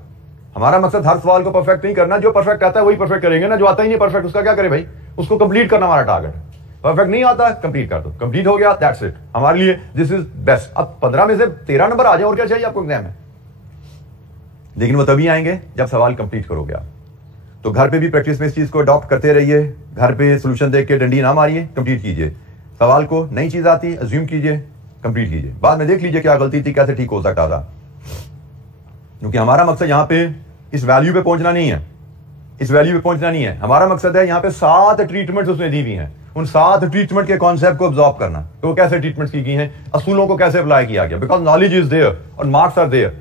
हमारा मकसद हर सवाल को परफेक्ट नहीं करना, जो परफेक्ट आता है वही परफेक्ट करेंगे ना, जो आता ही नहीं परफेक्ट उसका क्या करे भाई, उसको कंप्लीट करना हमारा टारगेट है। परफेक्ट नहीं आता कंप्लीट कर दो, कंप्लीट हो गया दैट्स इट, हमारे लिए दिस इज बेस्ट। अब 15 में से 13 नंबर आ जाए और क्या चाहिए आपको एग्जाम में, लेकिन वो तभी आएंगे जब सवाल कंप्लीट करोगे आप। तो घर पे भी प्रैक्टिस में इस चीज को अडॉप्ट करते रहिए। घर पे सोल्यूशन देख के डंडी ना मारिए, कंप्लीट कीजिए। सवाल को नई चीज आती अज्यूम कीजिए, कंप्लीट कीजिए, बाद में देख लीजिए क्या गलती थी, कैसे ठीक हो सकता था। क्योंकि हमारा मकसद यहां पे इस वैल्यू पे पहुंचना नहीं है, इस वैल्यू पे पहुंचना नहीं है। हमारा मकसद है यहाँ पे 7 ट्रीटमेंट्स उसने दी हुई हैं, उन 7 ट्रीटमेंट के कॉन्सेप्ट को ऑब्जॉर्व करना, तो कैसे ट्रीटमेंट की गई हैं, असूलों को कैसे अप्लाई किया गया, बिकॉज नॉलेज इज देयर और मार्क्स आर देयर।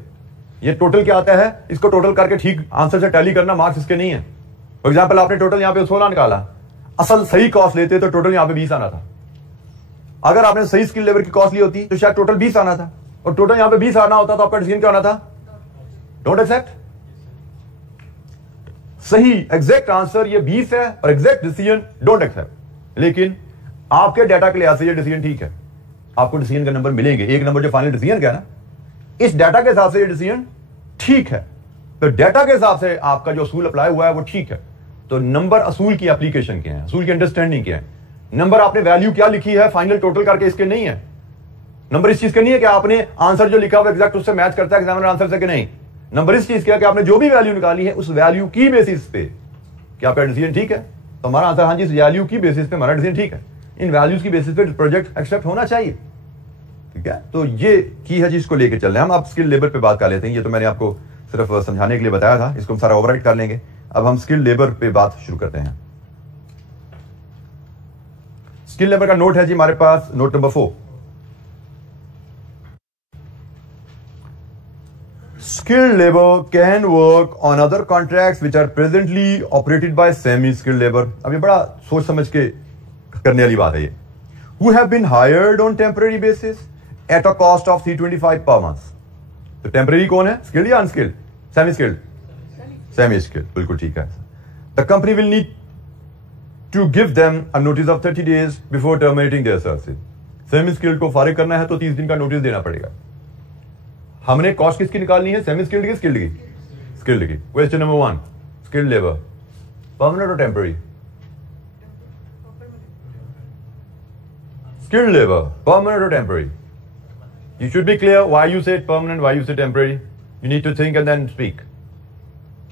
ये टोटल क्या आता है, इसको टोटल करके ठीक आंसर से टैली करना, मार्क्स इसके नहीं है। फॉर एग्जाम्पल आपने टोटल यहाँ पे 16 निकाला, असल सही कॉस्ट लेते तो टोटल यहाँ पे 20 आना था। अगर आपने सही स्किल लेवल की कॉस्ट ली होती तो शायद टोटल 20 आना था, और टोटल यहाँ पे 20 आना होता तो आपका डिसीजन क्या आना था, डोंट एक्सेप्ट। सही एग्जैक्ट आंसर ये 20 है और एग्जैक्ट डिसीजन डोंट एक्सेप्ट। लेकिन आपके डाटा के लिहाज से ये डिसीजन ठीक है, आपको डिसीजन का नंबर मिलेंगे, 1 नंबर जो फाइनल डिसीजन का है ना, इस डाटा के हिसाब से ये डिसीजन ठीक है। तो डाटा के हिसाब से आपका जो असूल अप्लाई हुआ है वो ठीक है। तो नंबर असूल की एप्लीकेशन के हैं, असूल की अंडरस्टैंडिंग के हैं। नंबर आपने वैल्यू क्या लिखी है फाइनल टोटल करके इसके नहीं है। नंबर इस चीज के नहीं है कि आपने आंसर जो लिखा हुआ एग्जैक्ट उससे मैच करता है एग्जामिनर आंसर से कि नहीं। नंबर इस चीज का कि आपने जो भी वैल्यू निकाली है उस वैल्यू की बेसिस पे क्या आपका डिसीजन ठीक है। तो हमारा आंसर हाँ जी, इस वैल्यू की बेसिस पे हमारा डिसीजन ठीक है, इन वैल्यूज की बेसिस पे प्रोजेक्ट एक्सेप्ट होना चाहिए, ठीक है। तो ये की है जिसको लेके चल रहे हैं हम। अब स्किल लेबर पे बात कर लेते हैं, ये तो मैंने आपको सिर्फ समझाने के लिए बताया था, इसको हम सारा ओवरराइट कर लेंगे। अब हम स्किल लेबर पे बात शुरू करते हैं। स्किल लेबर का नोट है जी हमारे पास, note number 4। Skilled labor can work on other contracts which are presently operated by semi-skilled labor. अब ये बड़ा सोच समझ के करने वाली बात है ये। Who have been hired on temporary basis at a cost of 325 per month. तो टेम्परेरी कौन है, स्किल्ड या unskilled? Semi skilled, semi skilled, बिल्कुल ठीक है। The company will need to give them a notice of 30 days before terminating their service. Semi skilled को फारिग करना है तो 30 दिन का नोटिस देना पड़ेगा। हमने कॉस्ट किसकी निकालनी है, सेमी स्किल्ड की स्किल्ड की? स्किल्ड की। Question number 1, skilled labour permanent और temporary? Skilled labor, permanent or temporary? You should be clear why you said permanent, why you said temporary. You need to think and then speak.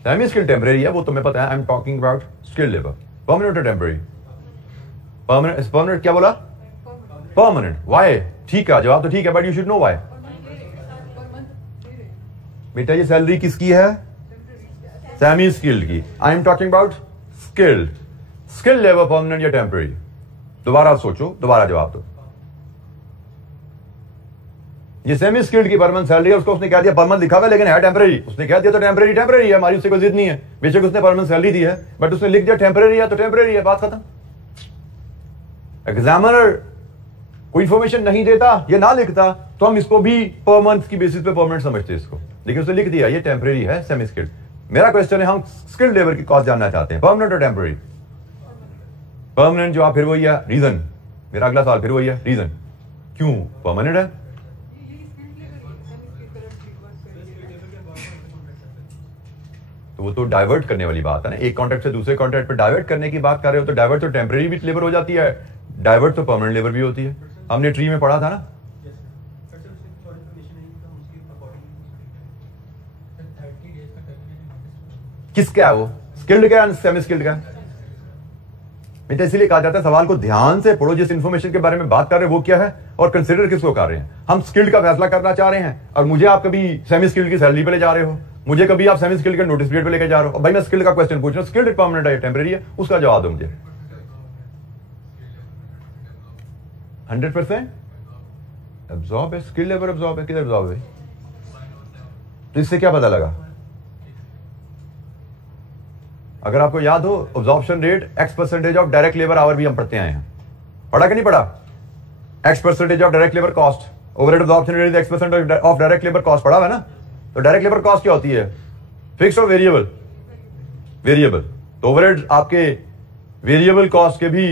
Semi-skilled temporary है, वो तुम्हें पता है। I'm talking about skilled labor. Permanent or temporary? Permanent. Permanent क्या बोला? Permanent. Why? ठीक है, जवाब तो ठीक है, but you should know why. बेटा ये सैलरी किसकी है? Semi-skilled की। I'm talking about skilled. Skilled labor permanent या temporary? दोबारा सोचो, दोबारा जवाब दो। ये सेमी स्किल्ड की परमानेंट सैलरी है, उसको उसने कह दिया परमानेंट लिखा हुआ है लेकिन है टेम्परेरी। उसने कह दिया तो टेम्परेरी टेम्परेरी है, हमारी उससे कोई जिद नहीं है। बेशक उसने परमानेंट सैलरी दी है बट उसने लिख दिया टेम्परेरी है तो टेम्परेरी है, बात खत्म। एग्जामिनर कोई इंफॉर्मेशन नहीं देता या ना लिखता तो हम इसको भी पर मंथ की बेसिस पे परमानेंट समझते हैं इसको, लेकिन उसने लिख दिया ये टेम्परेरी है, सेमी स्किल्ड। मेरा क्वेश्चन है, हम स्किल्ड लेबर की कॉस्ट जानना चाहते हैं, परमानेंट और टेम्परेरी? परमानेंट जवाब फिर वही है, रीजन। मेरा अगला सवाल फिर वही है, रीजन क्यों परमानेंट है? तो वो तो डाइवर्ट करने वाली बात है ना, एक कॉन्ट्रैक्ट से दूसरे कॉन्ट्रैक्ट पे डाइवर्ट करने की बात कर रहे हो, तो डाइवर्ट तो टेम्परेरी भी लेबर हो जाती है, डाइवर्ट तो परमानेंट लेबर भी होती है। हमने ट्री में पढ़ा था ना। किसका है वो, स्किल्ड का है सेमी स्किल्ड का? बेटा इसीलिए कहा जाता है सवाल को ध्यान से पढ़ो, जिस इंफॉर्मेशन के बारे में बात कर रहे हैं वो क्या है और कंसिडर किसको कर रहे हैं। हम स्किल्ड का फैसला करना चाह रहे हैं और मुझे आप कभी सेमी स्किल्ड की सैलरी पे ले जा रहे हो, मुझे कभी आप सेमी स्किल्ड के नोटिस पीरियड पे लेके जा रहे हो। भाई मैं स्किल्ड का क्वेश्चन पूछ रहा हूं, स्किल्ड परमानेंट है टेम्परेरी है, उसका जवाब दो मुझे। 100% अब्सॉर्ब है, स्किल्ड लेबर अब्सॉर्ब है, किधर अब्सॉर्ब है? तो इससे क्या पता लगा? अगर आपको याद हो absorption rate X% of direct labour our भी हम पढ़ते आए हैं, पढ़ा कि नहीं पढ़ा? X% of direct labour cost, overhead absorption rate X% of direct labour cost पढ़ा है ना। तो डायरेक्ट लेबर कॉस्ट क्या होती है, फिक्स्ड और वेरिएबल? वेरिएबल। तो ओवरहेड आपके वेरिएबल कॉस्ट के भी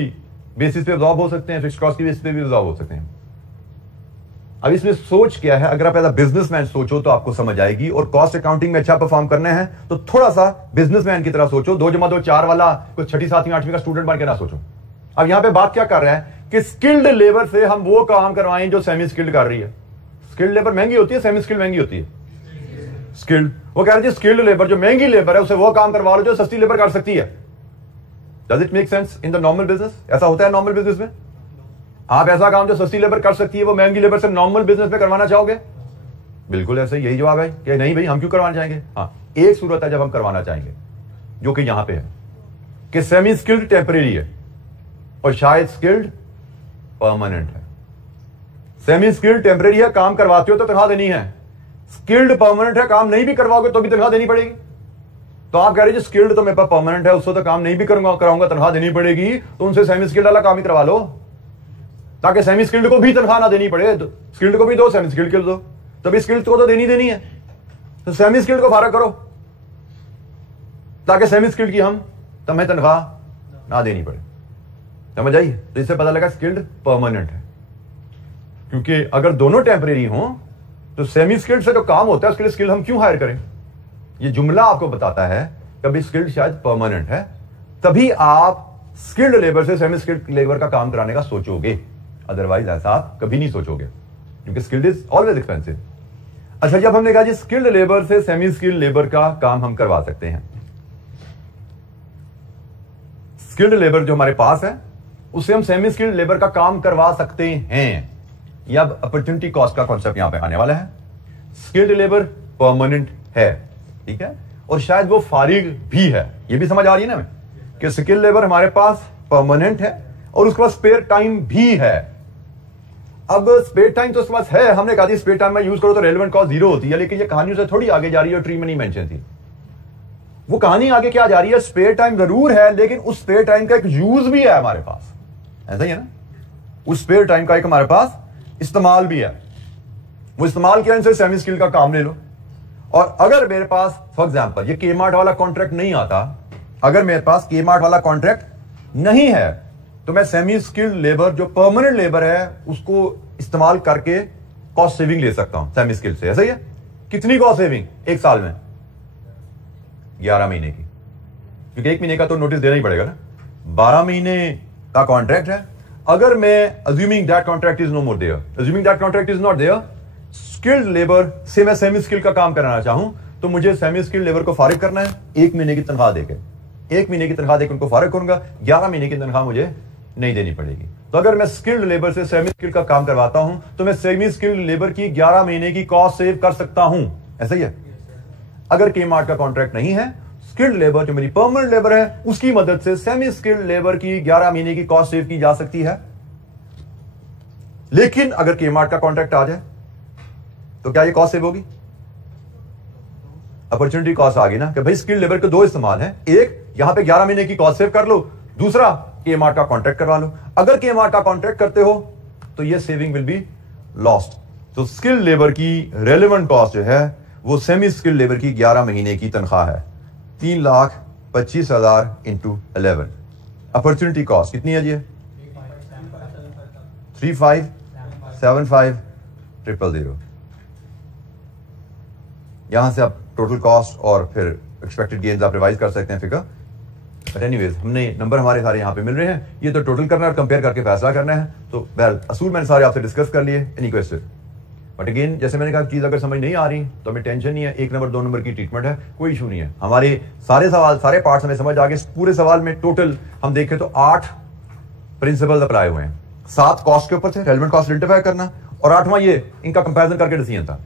बेसिस पे अब्जॉर्ब हो सकते हैं, फिक्स्ड कॉस्ट की बेसिस पे भी अब्जॉर्ब हो सकते हैं। अब इसमें सोच क्या है, अगर आप एज अ बिजनेसमैन सोचो तो आपको समझ आएगी, और कॉस्ट अकाउंटिंग में अच्छा परफॉर्म करना है तो थोड़ा सा बिजनेसमैन की तरह सोचो, 2 जमा 2 4 वाला कुछ 6ठी 7वीं 8वीं का स्टूडेंट बन के ना सोचो। अब यहां पे बात क्या कर रहा है कि स्किल्ड लेबर से हम वो काम करवाएं जो सेमी स्किल्ड कर रही है। स्किल्ड लेबर महंगी होती है, सेमी स्किल्ड महंगी होती है? स्किल्ड। वो कह रहे हैं स्किल्ड लेबर जो महंगी लेबर है उसे वो काम करवा लो जो सस्ती लेबर कर सकती है। Does it make sense in the normal business? ऐसा होता है नॉर्मल बिजनेस में? आप ऐसा काम जो सस्ती लेबर कर सकती है वो महंगी लेबर से नॉर्मल बिजनेस में करवाना चाहोगे? बिल्कुल ऐसे यही जवाब है कि नहीं भाई हम क्यों करवाना चाहेंगे। हाँ, एक सूरत है जब हम करवाना चाहेंगे, जो कि यहां पे है कि सेमी स्किल्ड टेम्परेरी है और शायद स्किल्ड परमानेंट है। सेमी स्किल्ड टेम्परेरी है, काम करवाते हो तो तनख्वाह देनी है। स्किल्ड परमानेंट है, काम नहीं भी करवाओगे तो भी तनख्वाह देनी पड़ेगी। तो आप कह रहे हैं स्किल्ड तो मेरे पास परमानेंट है, उससे तो काम नहीं भी कराऊंगा तनख्वाह देनी पड़ेगी, तो उनसे सेमी स्किल्ड वाला काम ही करवा लो ताकि सेमी स्किल्ड को भी तनख्वाह ना देनी पड़े। तो स्किल्ड को भी दो, सेमी स्किल्ड को दो, तभी स्किल्ड को तो देनी है। तो सेमी स्किल्ड को फारग करो ताकि सेमी स्किल्ड की हम तुम्हें तनख्वाह ना देनी पड़े। समझ आई? तो इससे पता लगा स्किल्ड परमानेंट है, क्योंकि अगर दोनों टेम्परेरी हों तो सेमी स्किल्ड से जो काम होता है उसके लिए स्किल्ड हम क्यों हायर करें। ये जुमला आपको बताता है कभी स्किल्ड शायद परमानेंट है, तभी आप स्किल्ड लेबर से सेमी स्किल्ड लेबर का काम कराने का सोचोगे, अदरवाइज ऐसा आप कभी नहीं सोचोगे, क्योंकि स्किल्ड इज ऑलवेज एक्सपेंसिव। अच्छा, जब हमने कहा जी स्किल्ड लेबर से सेमी स्किल्ड लेबर का काम हम करवा सकते हैं, स्किल्ड लेबर जो हमारे पास है उससे हम सेमी स्किल्ड लेबर का काम करवा सकते हैं। यह अब अपॉर्चुनिटी कॉस्ट का कॉन्सेप्ट यहां पे आने वाला है। स्किल्ड लेबर परमानेंट है, ठीक है, और शायद वो फारिग भी है। ये भी समझ आ रही है ना कि स्किल्ड लेबर हमारे पास परमानेंट है और उसके पास स्पेयर टाइम भी है। अब स्पेयर टाइम तो उसके पास है, हमने कहा थी स्पेयर टाइम में यूज करो तो रेलेवेंट कॉस्ट 0 होती है, लेकिन ये कहानियों से थोड़ी आगे जा रही है और ट्री में नहीं मेंशन थी। वो कहानी आगे क्या जा रही है, स्पेयर टाइम जरूर है लेकिन उस स्पेयर टाइम का एक यूज भी है हमारे पास, ऐसा ही है ना। उस स्पेयर टाइम का एक हमारे पास इस्तेमाल भी है। वो इस्तेमाल किया, इनसे सेमी स्किल का काम ले लो। और अगर मेरे पास फॉर एग्जांपल ये के-मार्ट वाला कॉन्ट्रैक्ट नहीं आता, अगर मेरे पास के-मार्ट वाला कॉन्ट्रैक्ट नहीं है, तो मैं सेमी स्किल्ड लेबर जो परमानेंट लेबर है उसको इस्तेमाल करके कॉस्ट सेविंग ले सकता हूं सेमी स्किल्ड से। ऐसा ही है। कितनी कॉस्ट सेविंग? 1 साल में 11 महीने की, क्योंकि 1 महीने का तो नोटिस देना ही पड़ेगा ना। 12 महीने का कॉन्ट्रैक्ट है। अगर मैं assuming that contract is no more there, assuming that contract is not there, skilled labour से मैं सेमी स्किल्ड का काम कराना चाहूं तो मुझे सेमी स्किल्ड लेबर को फारिग करना है 1 महीने की तनख्वाह देकर। 1 महीने की तनख्वाह देकर उनको फारिग करूंगा, 11 महीने की तनख्वाह मुझे नहीं देनी पड़ेगी। तो अगर मैं स्किल्ड लेबर से सेमी स्किल्ड का काम करवाता हूं तो मैं सेमी स्किल्ड लेबर की 11 महीने की कॉस्ट सेव कर सकता हूं। ऐसा ही है। अगर के-मार्ट का कॉन्ट्रैक्ट नहीं है, स्किल्ड लेबर जो मेरी परमानेंट लेबर है उसकी मदद से सेमी स्किल्ड लेबर की 11 महीने की कॉस्ट सेव की जा सकती है। लेकिन अगर के-मार्ट का कॉन्ट्रैक्ट आ जाए तो क्या ये कॉस्ट सेव होगी? अपॉर्चुनिटी कॉस्ट आ गई ना कि भाई स्किल्ड लेबर के 2 इस्तेमाल हैं। एक, यहां पे 11 महीने की कॉस्ट सेव कर लो, दूसरा Kmart का कॉन्ट्रैक्ट करवा लो। अगर Kmart का कॉन्ट्रैक्ट करते हो तो ये सेविंग विल बी लॉस्ट। तो स्किल लेबर की रेलेवेंट कॉस्ट जो है वो सेमी स्किल लेबर की 11 महीने की तनख्वाह है, 3,25,000 इंटू 11। अपॉर्चुनिटी कॉस्ट कितनी है जी? 3575,000। यहां से आप टोटल कॉस्ट और फिर एक्सपेक्टेड गेन्स आप रिवाइज कर सकते हैं फिगर। बट एनीवेज हमने नंबर हमारे सारे यहां पे मिल रहे हैं, ये तो टोटल करना है और कंपेयर करके फैसला करना है। तो बहरहाल असूल मैंने सारे आपसे डिस्कस कर लिए। Any question? बट अगेन जैसे मैंने कहा चीज अगर समझ नहीं आ रही तो हमें टेंशन नहीं है, 1 नंबर 2 नंबर की ट्रीटमेंट है, कोई इशू नहीं है। हमारे सारे सवाल सारे पार्ट्स हमें समझ आ गए। पूरे सवाल में टोटल हम देखें तो 8 प्रिंसिपल अप्लाई हुए हैं। 7 कॉस्ट के ऊपर थे, रेलेवेंट कॉस्ट आइडेंटिफाई करना, और 8वां ये इनका कंपैरिजन करके डिसीजन था।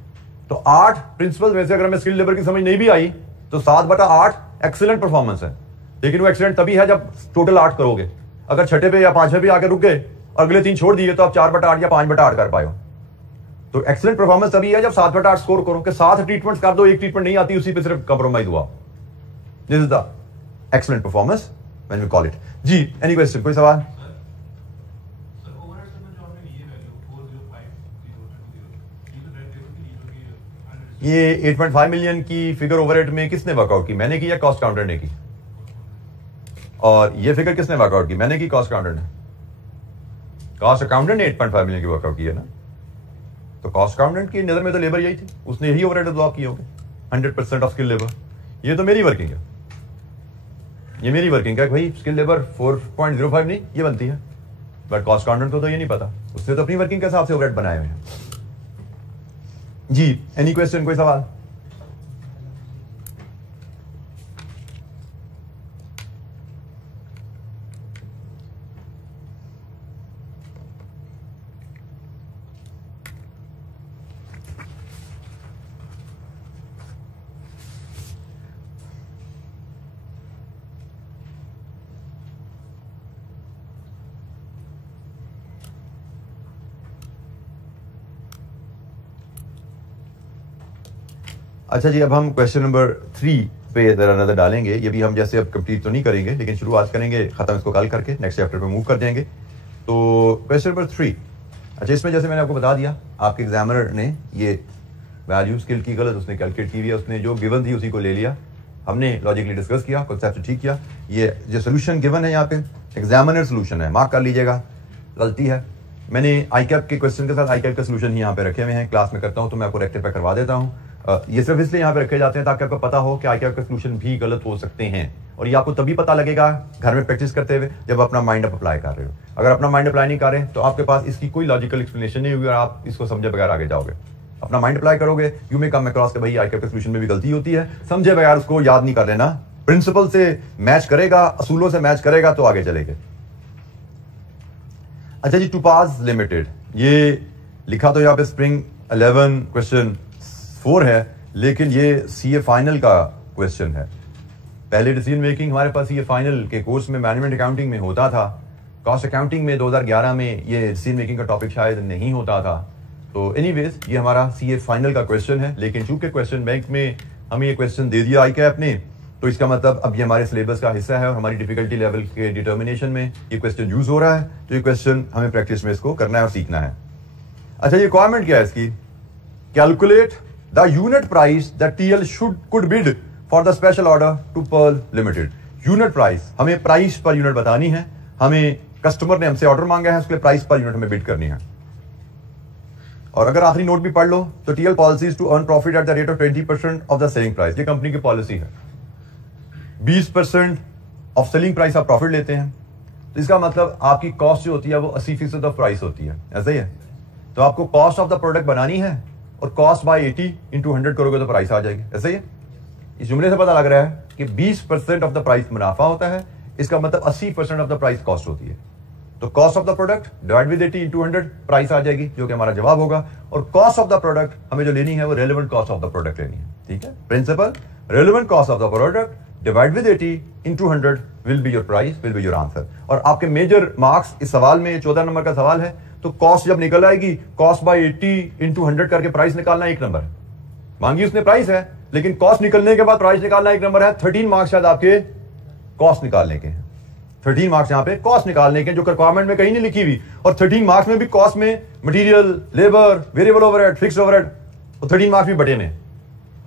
तो 8 प्रिंसिपल में से अगर हमें स्किल लेबर की समझ नहीं भी आई तो 7/8 एक्सीलेंट परफॉर्मेंस है। लेकिन वो एक्सीलेंट तभी है जब टोटल 8 करोगे। अगर छठे पे या 5वें पे आकर रुक गए और अगले 3 छोड़ दिए तो आप 4/8 या 5/8 कर पाए हो। तो एक्सीलेंट परफॉर्मेंस तभी है जब 7/8 स्कोर करो कि 7 ट्रीटमेंट्स कर दो, 1 ट्रीटमेंट नहीं आती, उसी पे सिर्फ कंप्रोमाइज हुआ। This is the excellent performance when we call it. जी एनी क्वेश्चन? कोई सवाल? ये 8.5 मिलियन की फिगर ओवरहेड में किसने वर्कआउट की? मैंने की या कॉस्ट काउंटर ने की? और ये फिगर किसने वर्कआउट की? मैंने की, कॉस्ट काउंटर ने? कॉस्ट अकाउंटेंट ने 8.5 मिलियन की वर्कआउट की है ना। तो कॉस्ट अकाउंटेंट की नजर में तो लेबर यही थी, उसने यही ओवरहेड ब्लॉक किए होंगे 100% ऑफ स्किल लेबर। ये तो मेरी वर्किंग है, ये मेरी वर्किंग है भाई। स्किल लेबर 4.05 नहीं ये बनती है, बट कॉस्ट अकाउंटेंट को तो ये नहीं पता, उसने तो अपनी वर्किंग के हिसाब से ओवरहेड बनाए हुए हैं। जी एनी क्वेश्चन? कोई सवाल? अच्छा जी, अब हम क्वेश्चन नंबर 3 पे जरा नजर डालेंगे। ये भी हम जैसे अब कंप्लीट तो नहीं करेंगे, लेकिन शुरुआत करेंगे, खत्म इसको कल करके नेक्स्ट चैप्टर पे मूव कर जाएंगे। तो क्वेश्चन नंबर 3, अच्छा इसमें जैसे मैंने आपको बता दिया, आपके एग्जामिनर ने ये वैल्यू स्किल की गलत उसने कैलकुलेट की हुई है, उसने जो गिवन थी उसी को ले लिया। हमने लॉजिकली डिस्कस किया, कॉन्सेप्ट ठीक किया। ये जो सोल्यूशन गिवन है यहाँ पे एग्जामिनर सोल्यूशन है, मार्क कर लीजिएगा, गलती है। मैंने आईकैप के क्वेश्चन के साथ आईकैप का सोल्यूशन ही यहाँ पे रखे हुए हैं, क्लास में करता हूँ तो मैं आपको रेक्टिफाई करवा देता हूँ। ये सिर्फ इसलिए यहाँ पे रखे जाते हैं ताकि आपको पता हो कि आईकैप का सोल्यूशन भी गलत हो सकते हैं, और ये आपको तभी पता लगेगा घर में प्रैक्टिस करते हुए जब अपना माइंड अप अप्लाई कर रहे हो। अगर अपना माइंड अप्लाई नहीं कर रहे तो आपके पास इसकी कोई लॉजिकल एक्सप्लेनेशन नहीं होगी और आप इसको समझे बगैर आगे जाओगे। अपना माइंड अप्लाई करोगे, यू मे कम अक्रॉस के भाई आईकैप का सोल्यूशन में भी गलती होती है, समझे बगैर उसको याद नहीं कर लेना। प्रिंसिपल से मैच करेगा, असूलों से मैच करेगा तो आगे चलेंगे। अच्छा जी, टोपाज लिमिटेड, ये लिखा तो यहाँ पे स्प्रिंग 11 क्वेश्चन 4 है, लेकिन ये सीए फाइनल का क्वेश्चन है। पहले डिसीजन मेकिंग हमारे पास ये फाइनल के कोर्स में मैनेजमेंट अकाउंटिंग में होता था, कॉस्ट अकाउंटिंग में 2011 में ये डिसीजन मेकिंग का टॉपिक शायद नहीं होता था। तो एनीवेज ये हमारा सीए फाइनल का क्वेश्चन है, लेकिन चूंकि क्वेश्चन बैंक में हमें ये क्वेश्चन दे दिया आईकैप ने, तो इसका मतलब अब ये हमारे सिलेबस का हिस्सा है और हमारी डिफिकल्टी लेवल के डिटर्मिनेशन में ये क्वेश्चन यूज हो रहा है। तो ये क्वेश्चन हमें प्रैक्टिस में इसको करना है और सीखना है। अच्छा, ये रिक्वायरमेंट क्या है इसकी? Calculate the unit price that TL could bid for the special order to Pearl Limited. Unit price, हमें प्राइस पर यूनिट बतानी है, हमें कस्टमर ने हमसे ऑर्डर मांगा है, उसके लिए प्राइस पर यूनिट हमें बिड करनी है। और अगर आखिरी नोट भी पढ़ लो तो TL policy to earn profit at the rate of 20% of the selling price. ये कंपनी की पॉलिसी है, 20% ऑफ सेलिंग प्राइस आप प्रॉफिट लेते हैं, तो इसका मतलब आपकी कॉस्ट जो होती है वो 80% ऑफ प्राइस होती है, ऐसा ही है। तो आपको कॉस्ट ऑफ द प्रोडक्ट बनानी है और कॉस्ट बाय 80 इंटू 100 करोगे तो प्राइस आ जाएगी, ऐसा ही है। इस जुमले से पता लग रहा है कि 20% ऑफ द प्राइस मुनाफा होता है, इसका मतलब 80% ऑफ द प्राइस कॉस्ट होती है। तो cost of the product divide with 80 into 100 price आ जाएगी, जो कि हमारा जवाब होगा। और कॉस्ट ऑफ द प्रोडक्ट हमें जो लेनी है वो relevant cost of the product लेनी है, ठीक है। Principle, relevant cost of the product divide with 80 into 100 will be your price, will be your answer. और आपके मेजर मार्क्स इस सवाल में 14 नंबर का सवाल है, तो कॉस्ट जब निकल आएगी, कॉस्ट बाय 80 इंटू 100 करके प्राइस निकालना 1 नंबर है। मांगी उसने प्राइस है, लेकिन कॉस्ट निकलने के बाद प्राइस निकालना 1 नंबर है। 13 मार्क्स शायद आपके कॉस्ट निकालने के हैं। 13 मार्क्स यहाँ पे कॉस्ट निकालने के, जो रिक्वायरमेंट में कहीं नहीं लिखी हुई, और 13 मार्क्स में भी कॉस्ट में material, labour, variable overhead, fixed overhead, और 13 मार्क्स भी बटे में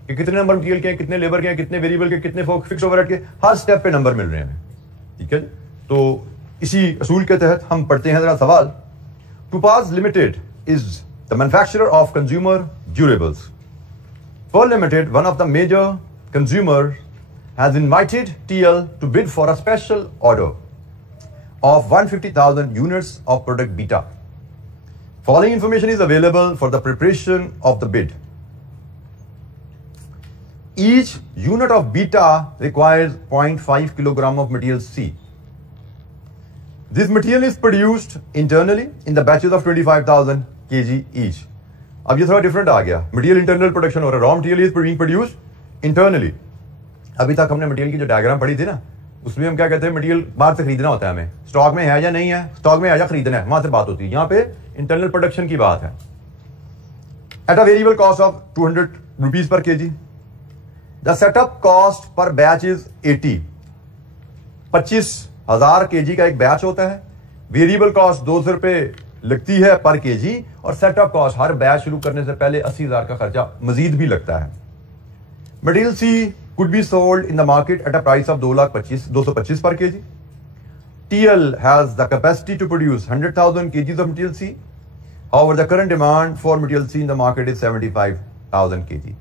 कि कितने नंबर मटेरियल के, कितने लेबर के, कितने वेरिएबल के, कितने फिक्स्ड ओवरहेड के, हर स्टेप पे नंबर मिल रहे हैं। ठीक है, तो इसी असूल के तहत हम पढ़ते हैं जरा सवाल। Topaz limited is the manufacturer of consumer durables. Pearl Limited, one of the major consumers, has invited TL to bid for a special order of 150,000 units of product Beta. Following information is available for the preparation of the bid. Each unit of Beta requires 0.5 kilogram of material C. This material is produced internally in the batches of 25,000 kg each. अब ये थोड़ा different आ गया, material internal production हो रहा है, raw material is being produced internally. अभी तक हमने मटेरियल की जो डायग्राम पढ़ी थी ना, उसमें हम क्या कहते हैं, मटेरियल बाहर से खरीदना होता है, हमें स्टॉक में है या नहीं है, स्टॉक में है या खरीदना है, वहां से बात होती है। यहाँ पे इंटरनल प्रोडक्शन की बात है। At a variable cost of 200 rupees per KG, the setup cost per batch is 80। 25,000 KG का एक बैच होता है, वेरिएबल कॉस्ट 200 रुपए लगती है पर केजी, और सेटअप कॉस्ट हर बैच शुरू करने से पहले 80,000 का खर्चा मजीद भी लगता है। Material c could be sold in the market at a price of 225 per kg. TL has the capacity to produce 100,000 kgs of material c. However the current demand for material c in the market is 75,000 kg.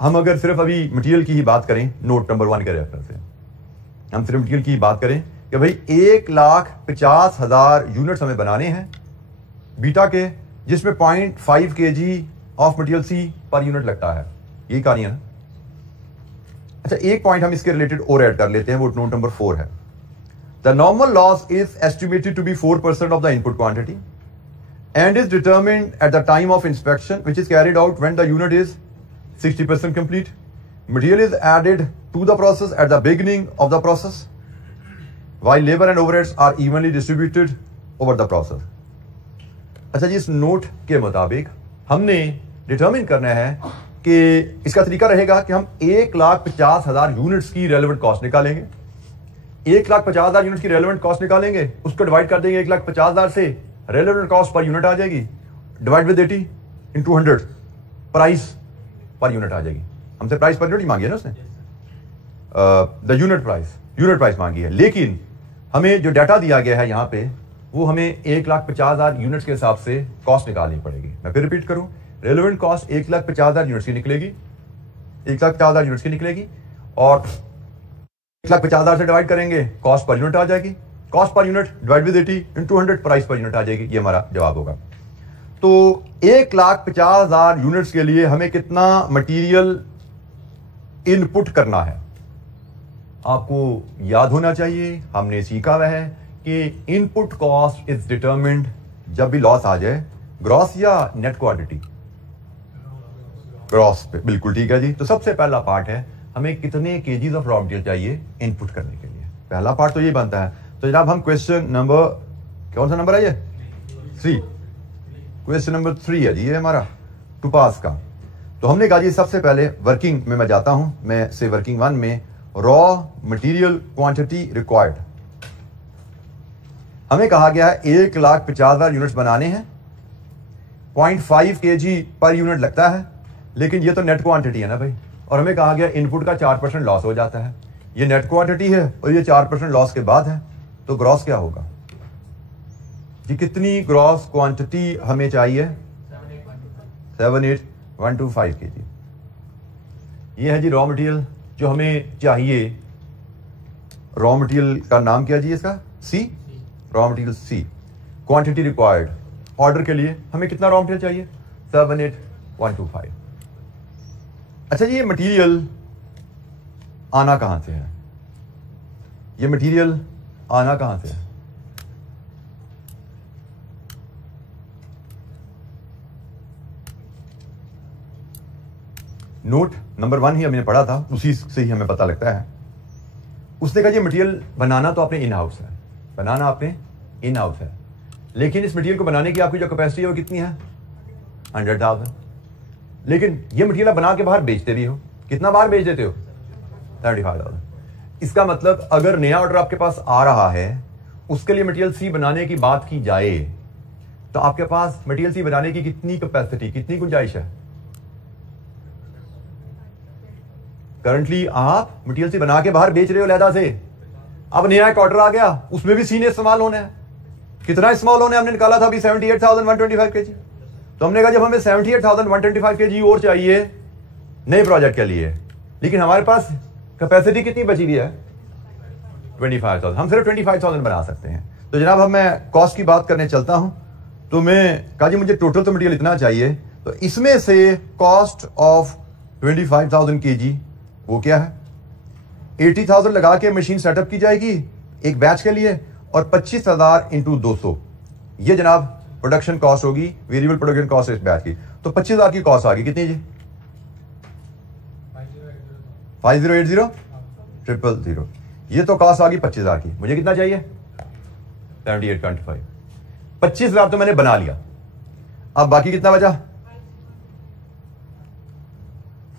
हम अगर सिर्फ अभी material की ही बात करें, note number 1 के reference से हम सिर्फ मटेरियल की ही बात करें कि भाई 1,50,000 यूनिट्स हमें बनाने हैं बीटा के, जिसमें 0.5 kg of material C per unit लगता है। यही कहानी है ना। अच्छा, एक पॉइंट हम इसके रिलेटेड और ऐड कर लेते हैं, वो नोट नंबर 4 है। The normal loss is estimated to be 4% of the input quantity and is determined at the time of inspection which is carried out when the unit is 60% complete. Material is added to the process at the beginning of the process while labor and overheads are evenly distributed over the process. अच्छा जी, इस note के मुताबिक हमने determine करना है कि इसका तरीका रहेगा कि हम 1,50,000 यूनिट्स की रेलेवेंट कॉस्ट निकालेंगे। 1,50,000 यूनिट की रेलेवेंट कॉस्ट निकालेंगे, उसको डिवाइड कर देंगे 1,50,000 से, रेलेवेंट कॉस्ट पर यूनिट आ जाएगी, divide with 80 into 100, price per unit आ जाएगी। हमसे प्राइस पर यूनिट ही मांगी है ना उसने, द यूनिट प्राइस मांगी है। लेकिन हमें जो डाटा दिया गया है यहाँ पे, वो हमें 1,50,000 यूनिट्स के हिसाब से कॉस्ट निकालनी पड़ेगी। मैं फिर रिपीट करूं, रेलेवेंट कॉस्ट 1,50,000 यूनिट्स की निकलेगी, 1,50,000 यूनिट्स की निकलेगी, और 1,50,000 से डिवाइड करेंगे, कॉस्ट पर यूनिट आ जाएगी, cost per unit divide with 80 into 100, price per unit आ जाएगी। ये हमारा जवाब होगा। तो 1,50,000 यूनिट्स के लिए हमें कितना मटीरियल इनपुट करना है, आपको याद होना चाहिए। हमने सीखा हुआ है कि इनपुट कॉस्ट इज डिटरमिन्ड, जब भी लॉस आ जाए, ग्रॉस या नेट क्वांटिटी, ग्रॉस पे, बिल्कुल ठीक है जी। तो सबसे पहला पार्ट है, हमें कितने केजीज ऑफ रॉ मटेरियल चाहिए इनपुट करने के लिए, पहला पार्ट तो ये बनता है। तो जनाब हम क्वेश्चन नंबर, कौन सा नंबर है ये, 3, क्वेश्चन नंबर 3 है जी ये हमारा टोपाज का। तो हमने कहा जी सबसे पहले वर्किंग में मैं जाता हूं, मैं से वर्किंग 1 में रॉ मटेरियल क्वांटिटी रिक्वायर्ड, हमें कहा गया है 1,50,000 यूनिट्स बनाने हैं, 0.5 kg पर यूनिट लगता है, लेकिन ये तो नेट क्वांटिटी है ना भाई, और हमें कहा गया इनपुट का 4% लॉस हो जाता है। ये नेट क्वांटिटी है और ये 4% लॉस के बाद है, तो ग्रॉस क्या होगा जी, कितनी ग्रॉस क्वांटिटी हमें चाहिए, 78,125 kg। ये है जी रॉ मटेरियल जो हमें चाहिए। रॉ मटेरियल का नाम क्या जी इसका, सी, रॉ मटेरियल सी। क्वांटिटी रिक्वायर्ड, ऑर्डर के लिए हमें कितना रॉ मटेरियल चाहिए, 78,125। अच्छा जी, ये मटेरियल आना कहां से है, ये मटेरियल आना कहां से है, नोट नंबर 1 ही हमने पढ़ा था, उसी से ही हमें पता लगता है। उसने कहा ये मटेरियल बनाना तो आपने इन हाउस है, बनाना आपने इन हाउस है, लेकिन इस मटेरियल को बनाने की आपकी जो कैपेसिटी है वो कितनी है, 100,000। लेकिन ये मटेरियल बना के बाहर बेचते भी हो, कितना बाहर बेच देते हो, 35,000। इसका मतलब अगर नया ऑर्डर आपके पास आ रहा है, उसके लिए मटेरियल सी बनाने की बात की जाए तो आपके पास मटेरियल सी बनाने की कितनी कैपेसिटी, कितनी गुंजाइश है? करंटली आप मटेरियल सी बना के बाहर बेच रहे हो लहदा से, अब नया एक ऑर्डर आ गया, उसमें भी सी ने इस्तेमाल होना है। कितना इस्तेमाल होने हमने निकाला था अभी 78,125 kg। तो हमने कहा जब हमें 78,125 kg और चाहिए नए प्रोजेक्ट के लिए, लेकिन हमारे पास कैपेसिटी कितनी बची हुई है? 25,000। हम सिर्फ 25,000 बना सकते हैं। तो जनाब अब मैं कॉस्ट की बात करने चलता हूं। तो मैं कहा जी मुझे टोटल तो मटेरियल इतना चाहिए, तो इसमें से कॉस्ट ऑफ 25,000 kg वो क्या है? 80,000 लगा के मशीन सेटअप की जाएगी एक बैच के लिए, और 25,000 इंटू 200 ये जनाब प्रोडक्शन कॉस्ट होगी, वेरिएबल प्रोडक्शन कॉस्ट इस बैच की। तो 25,000 की कॉस्ट आ गई कितनी जी? 5080,000। ये तो कॉस्ट आ गई 25,000 की। मुझे कितना चाहिए? 78.25। 25,000 तो मैंने बना लिया। अब बाकी कितना बचा?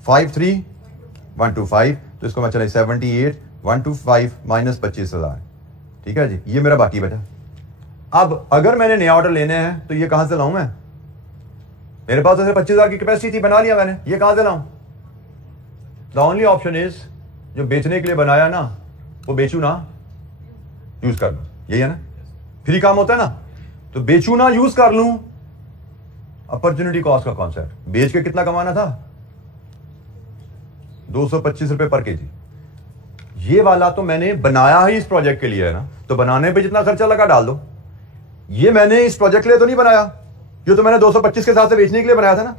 53,125। तो इसको मैं चले 78,125 माइनस 25,000, ठीक है जी, ये मेरा बाकी बचा। अब अगर मैंने नया ऑर्डर लेने हैं तो ये कहां से लाऊं मैं? मेरे पास ऐसे 25,000 की कैपेसिटी थी, बना लिया मैंने, ये कहां से लाऊं? द ओनली ऑप्शन इज जो बेचने के लिए बनाया ना वो बेचू ना यूज कर लूं, यही है ना, फ्री काम होता है ना। तो बेचू ना यूज कर लूं, अपॉर्चुनिटी कॉस्ट का कॉन्सेप्ट। बेच के कितना कमाना था? 225 रुपए पर केजी। ये वाला तो मैंने बनाया ही इस प्रोजेक्ट के लिए है ना, तो बनाने पे जितना खर्चा लगा डाल दो। ये मैंने इस प्रोजेक्ट के लिए तो नहीं बनाया, ये तो मैंने 225 के साथ से बेचने के लिए बनाया था ना।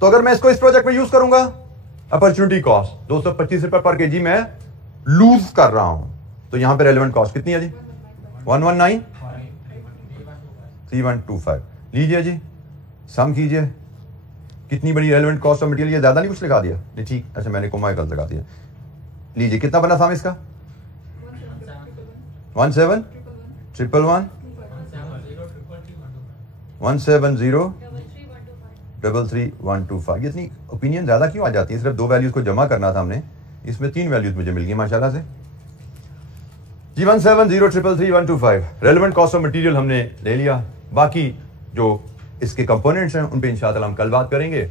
तो अगर मैं इसको इस प्रोजेक्ट में यूज करूंगा, अपॉर्चुनिटी कॉस्ट 225 रुपए पर केजी मैं लूज कर रहा हूं। तो यहां पे रेलेवेंट कॉस्ट कितनी है जी? 119,3125। लीजिए जी, सम कीजिए, कितनी बड़ी रेलेवेंट कॉस्ट ऑफ मटेरियल। ये ज्यादा नहीं कुछ लगा दिया? नहीं ठीक, अच्छा मैंने कोमा गलत लगा दिया। लीजिए कितना बना साम इसका? 17,111 170,33125। ये इतनी ओपिनियन ज्यादा क्यों आ जाती है? सिर्फ 2 वैल्यूज को जमा करना था हमने, इसमें 3 वैल्यूज मुझे मिल गई माशाल्लाह से जी। 170,33125 रेलेवेंट कॉस्ट ऑफ मटेरियल हमने ले लिया। बाकी जो इसके कंपोनेंट्स हैं उन पे इंशाअल्लाह हम कल बात करेंगे,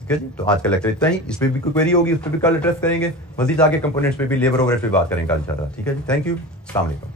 ठीक है जी। तो आज का लेक्चर इतना ही। इस पे भी कोई क्वेरी होगी उस पर भी कल एड्रेस करेंगे। मजीद आगे कंपोनेंट्स पे भी, लेबर ओवरहेड पे बात करेंगे कल इंशाअल्लाह, ठीक है जी। थैंक यू, अस्सलाम वालेकुम।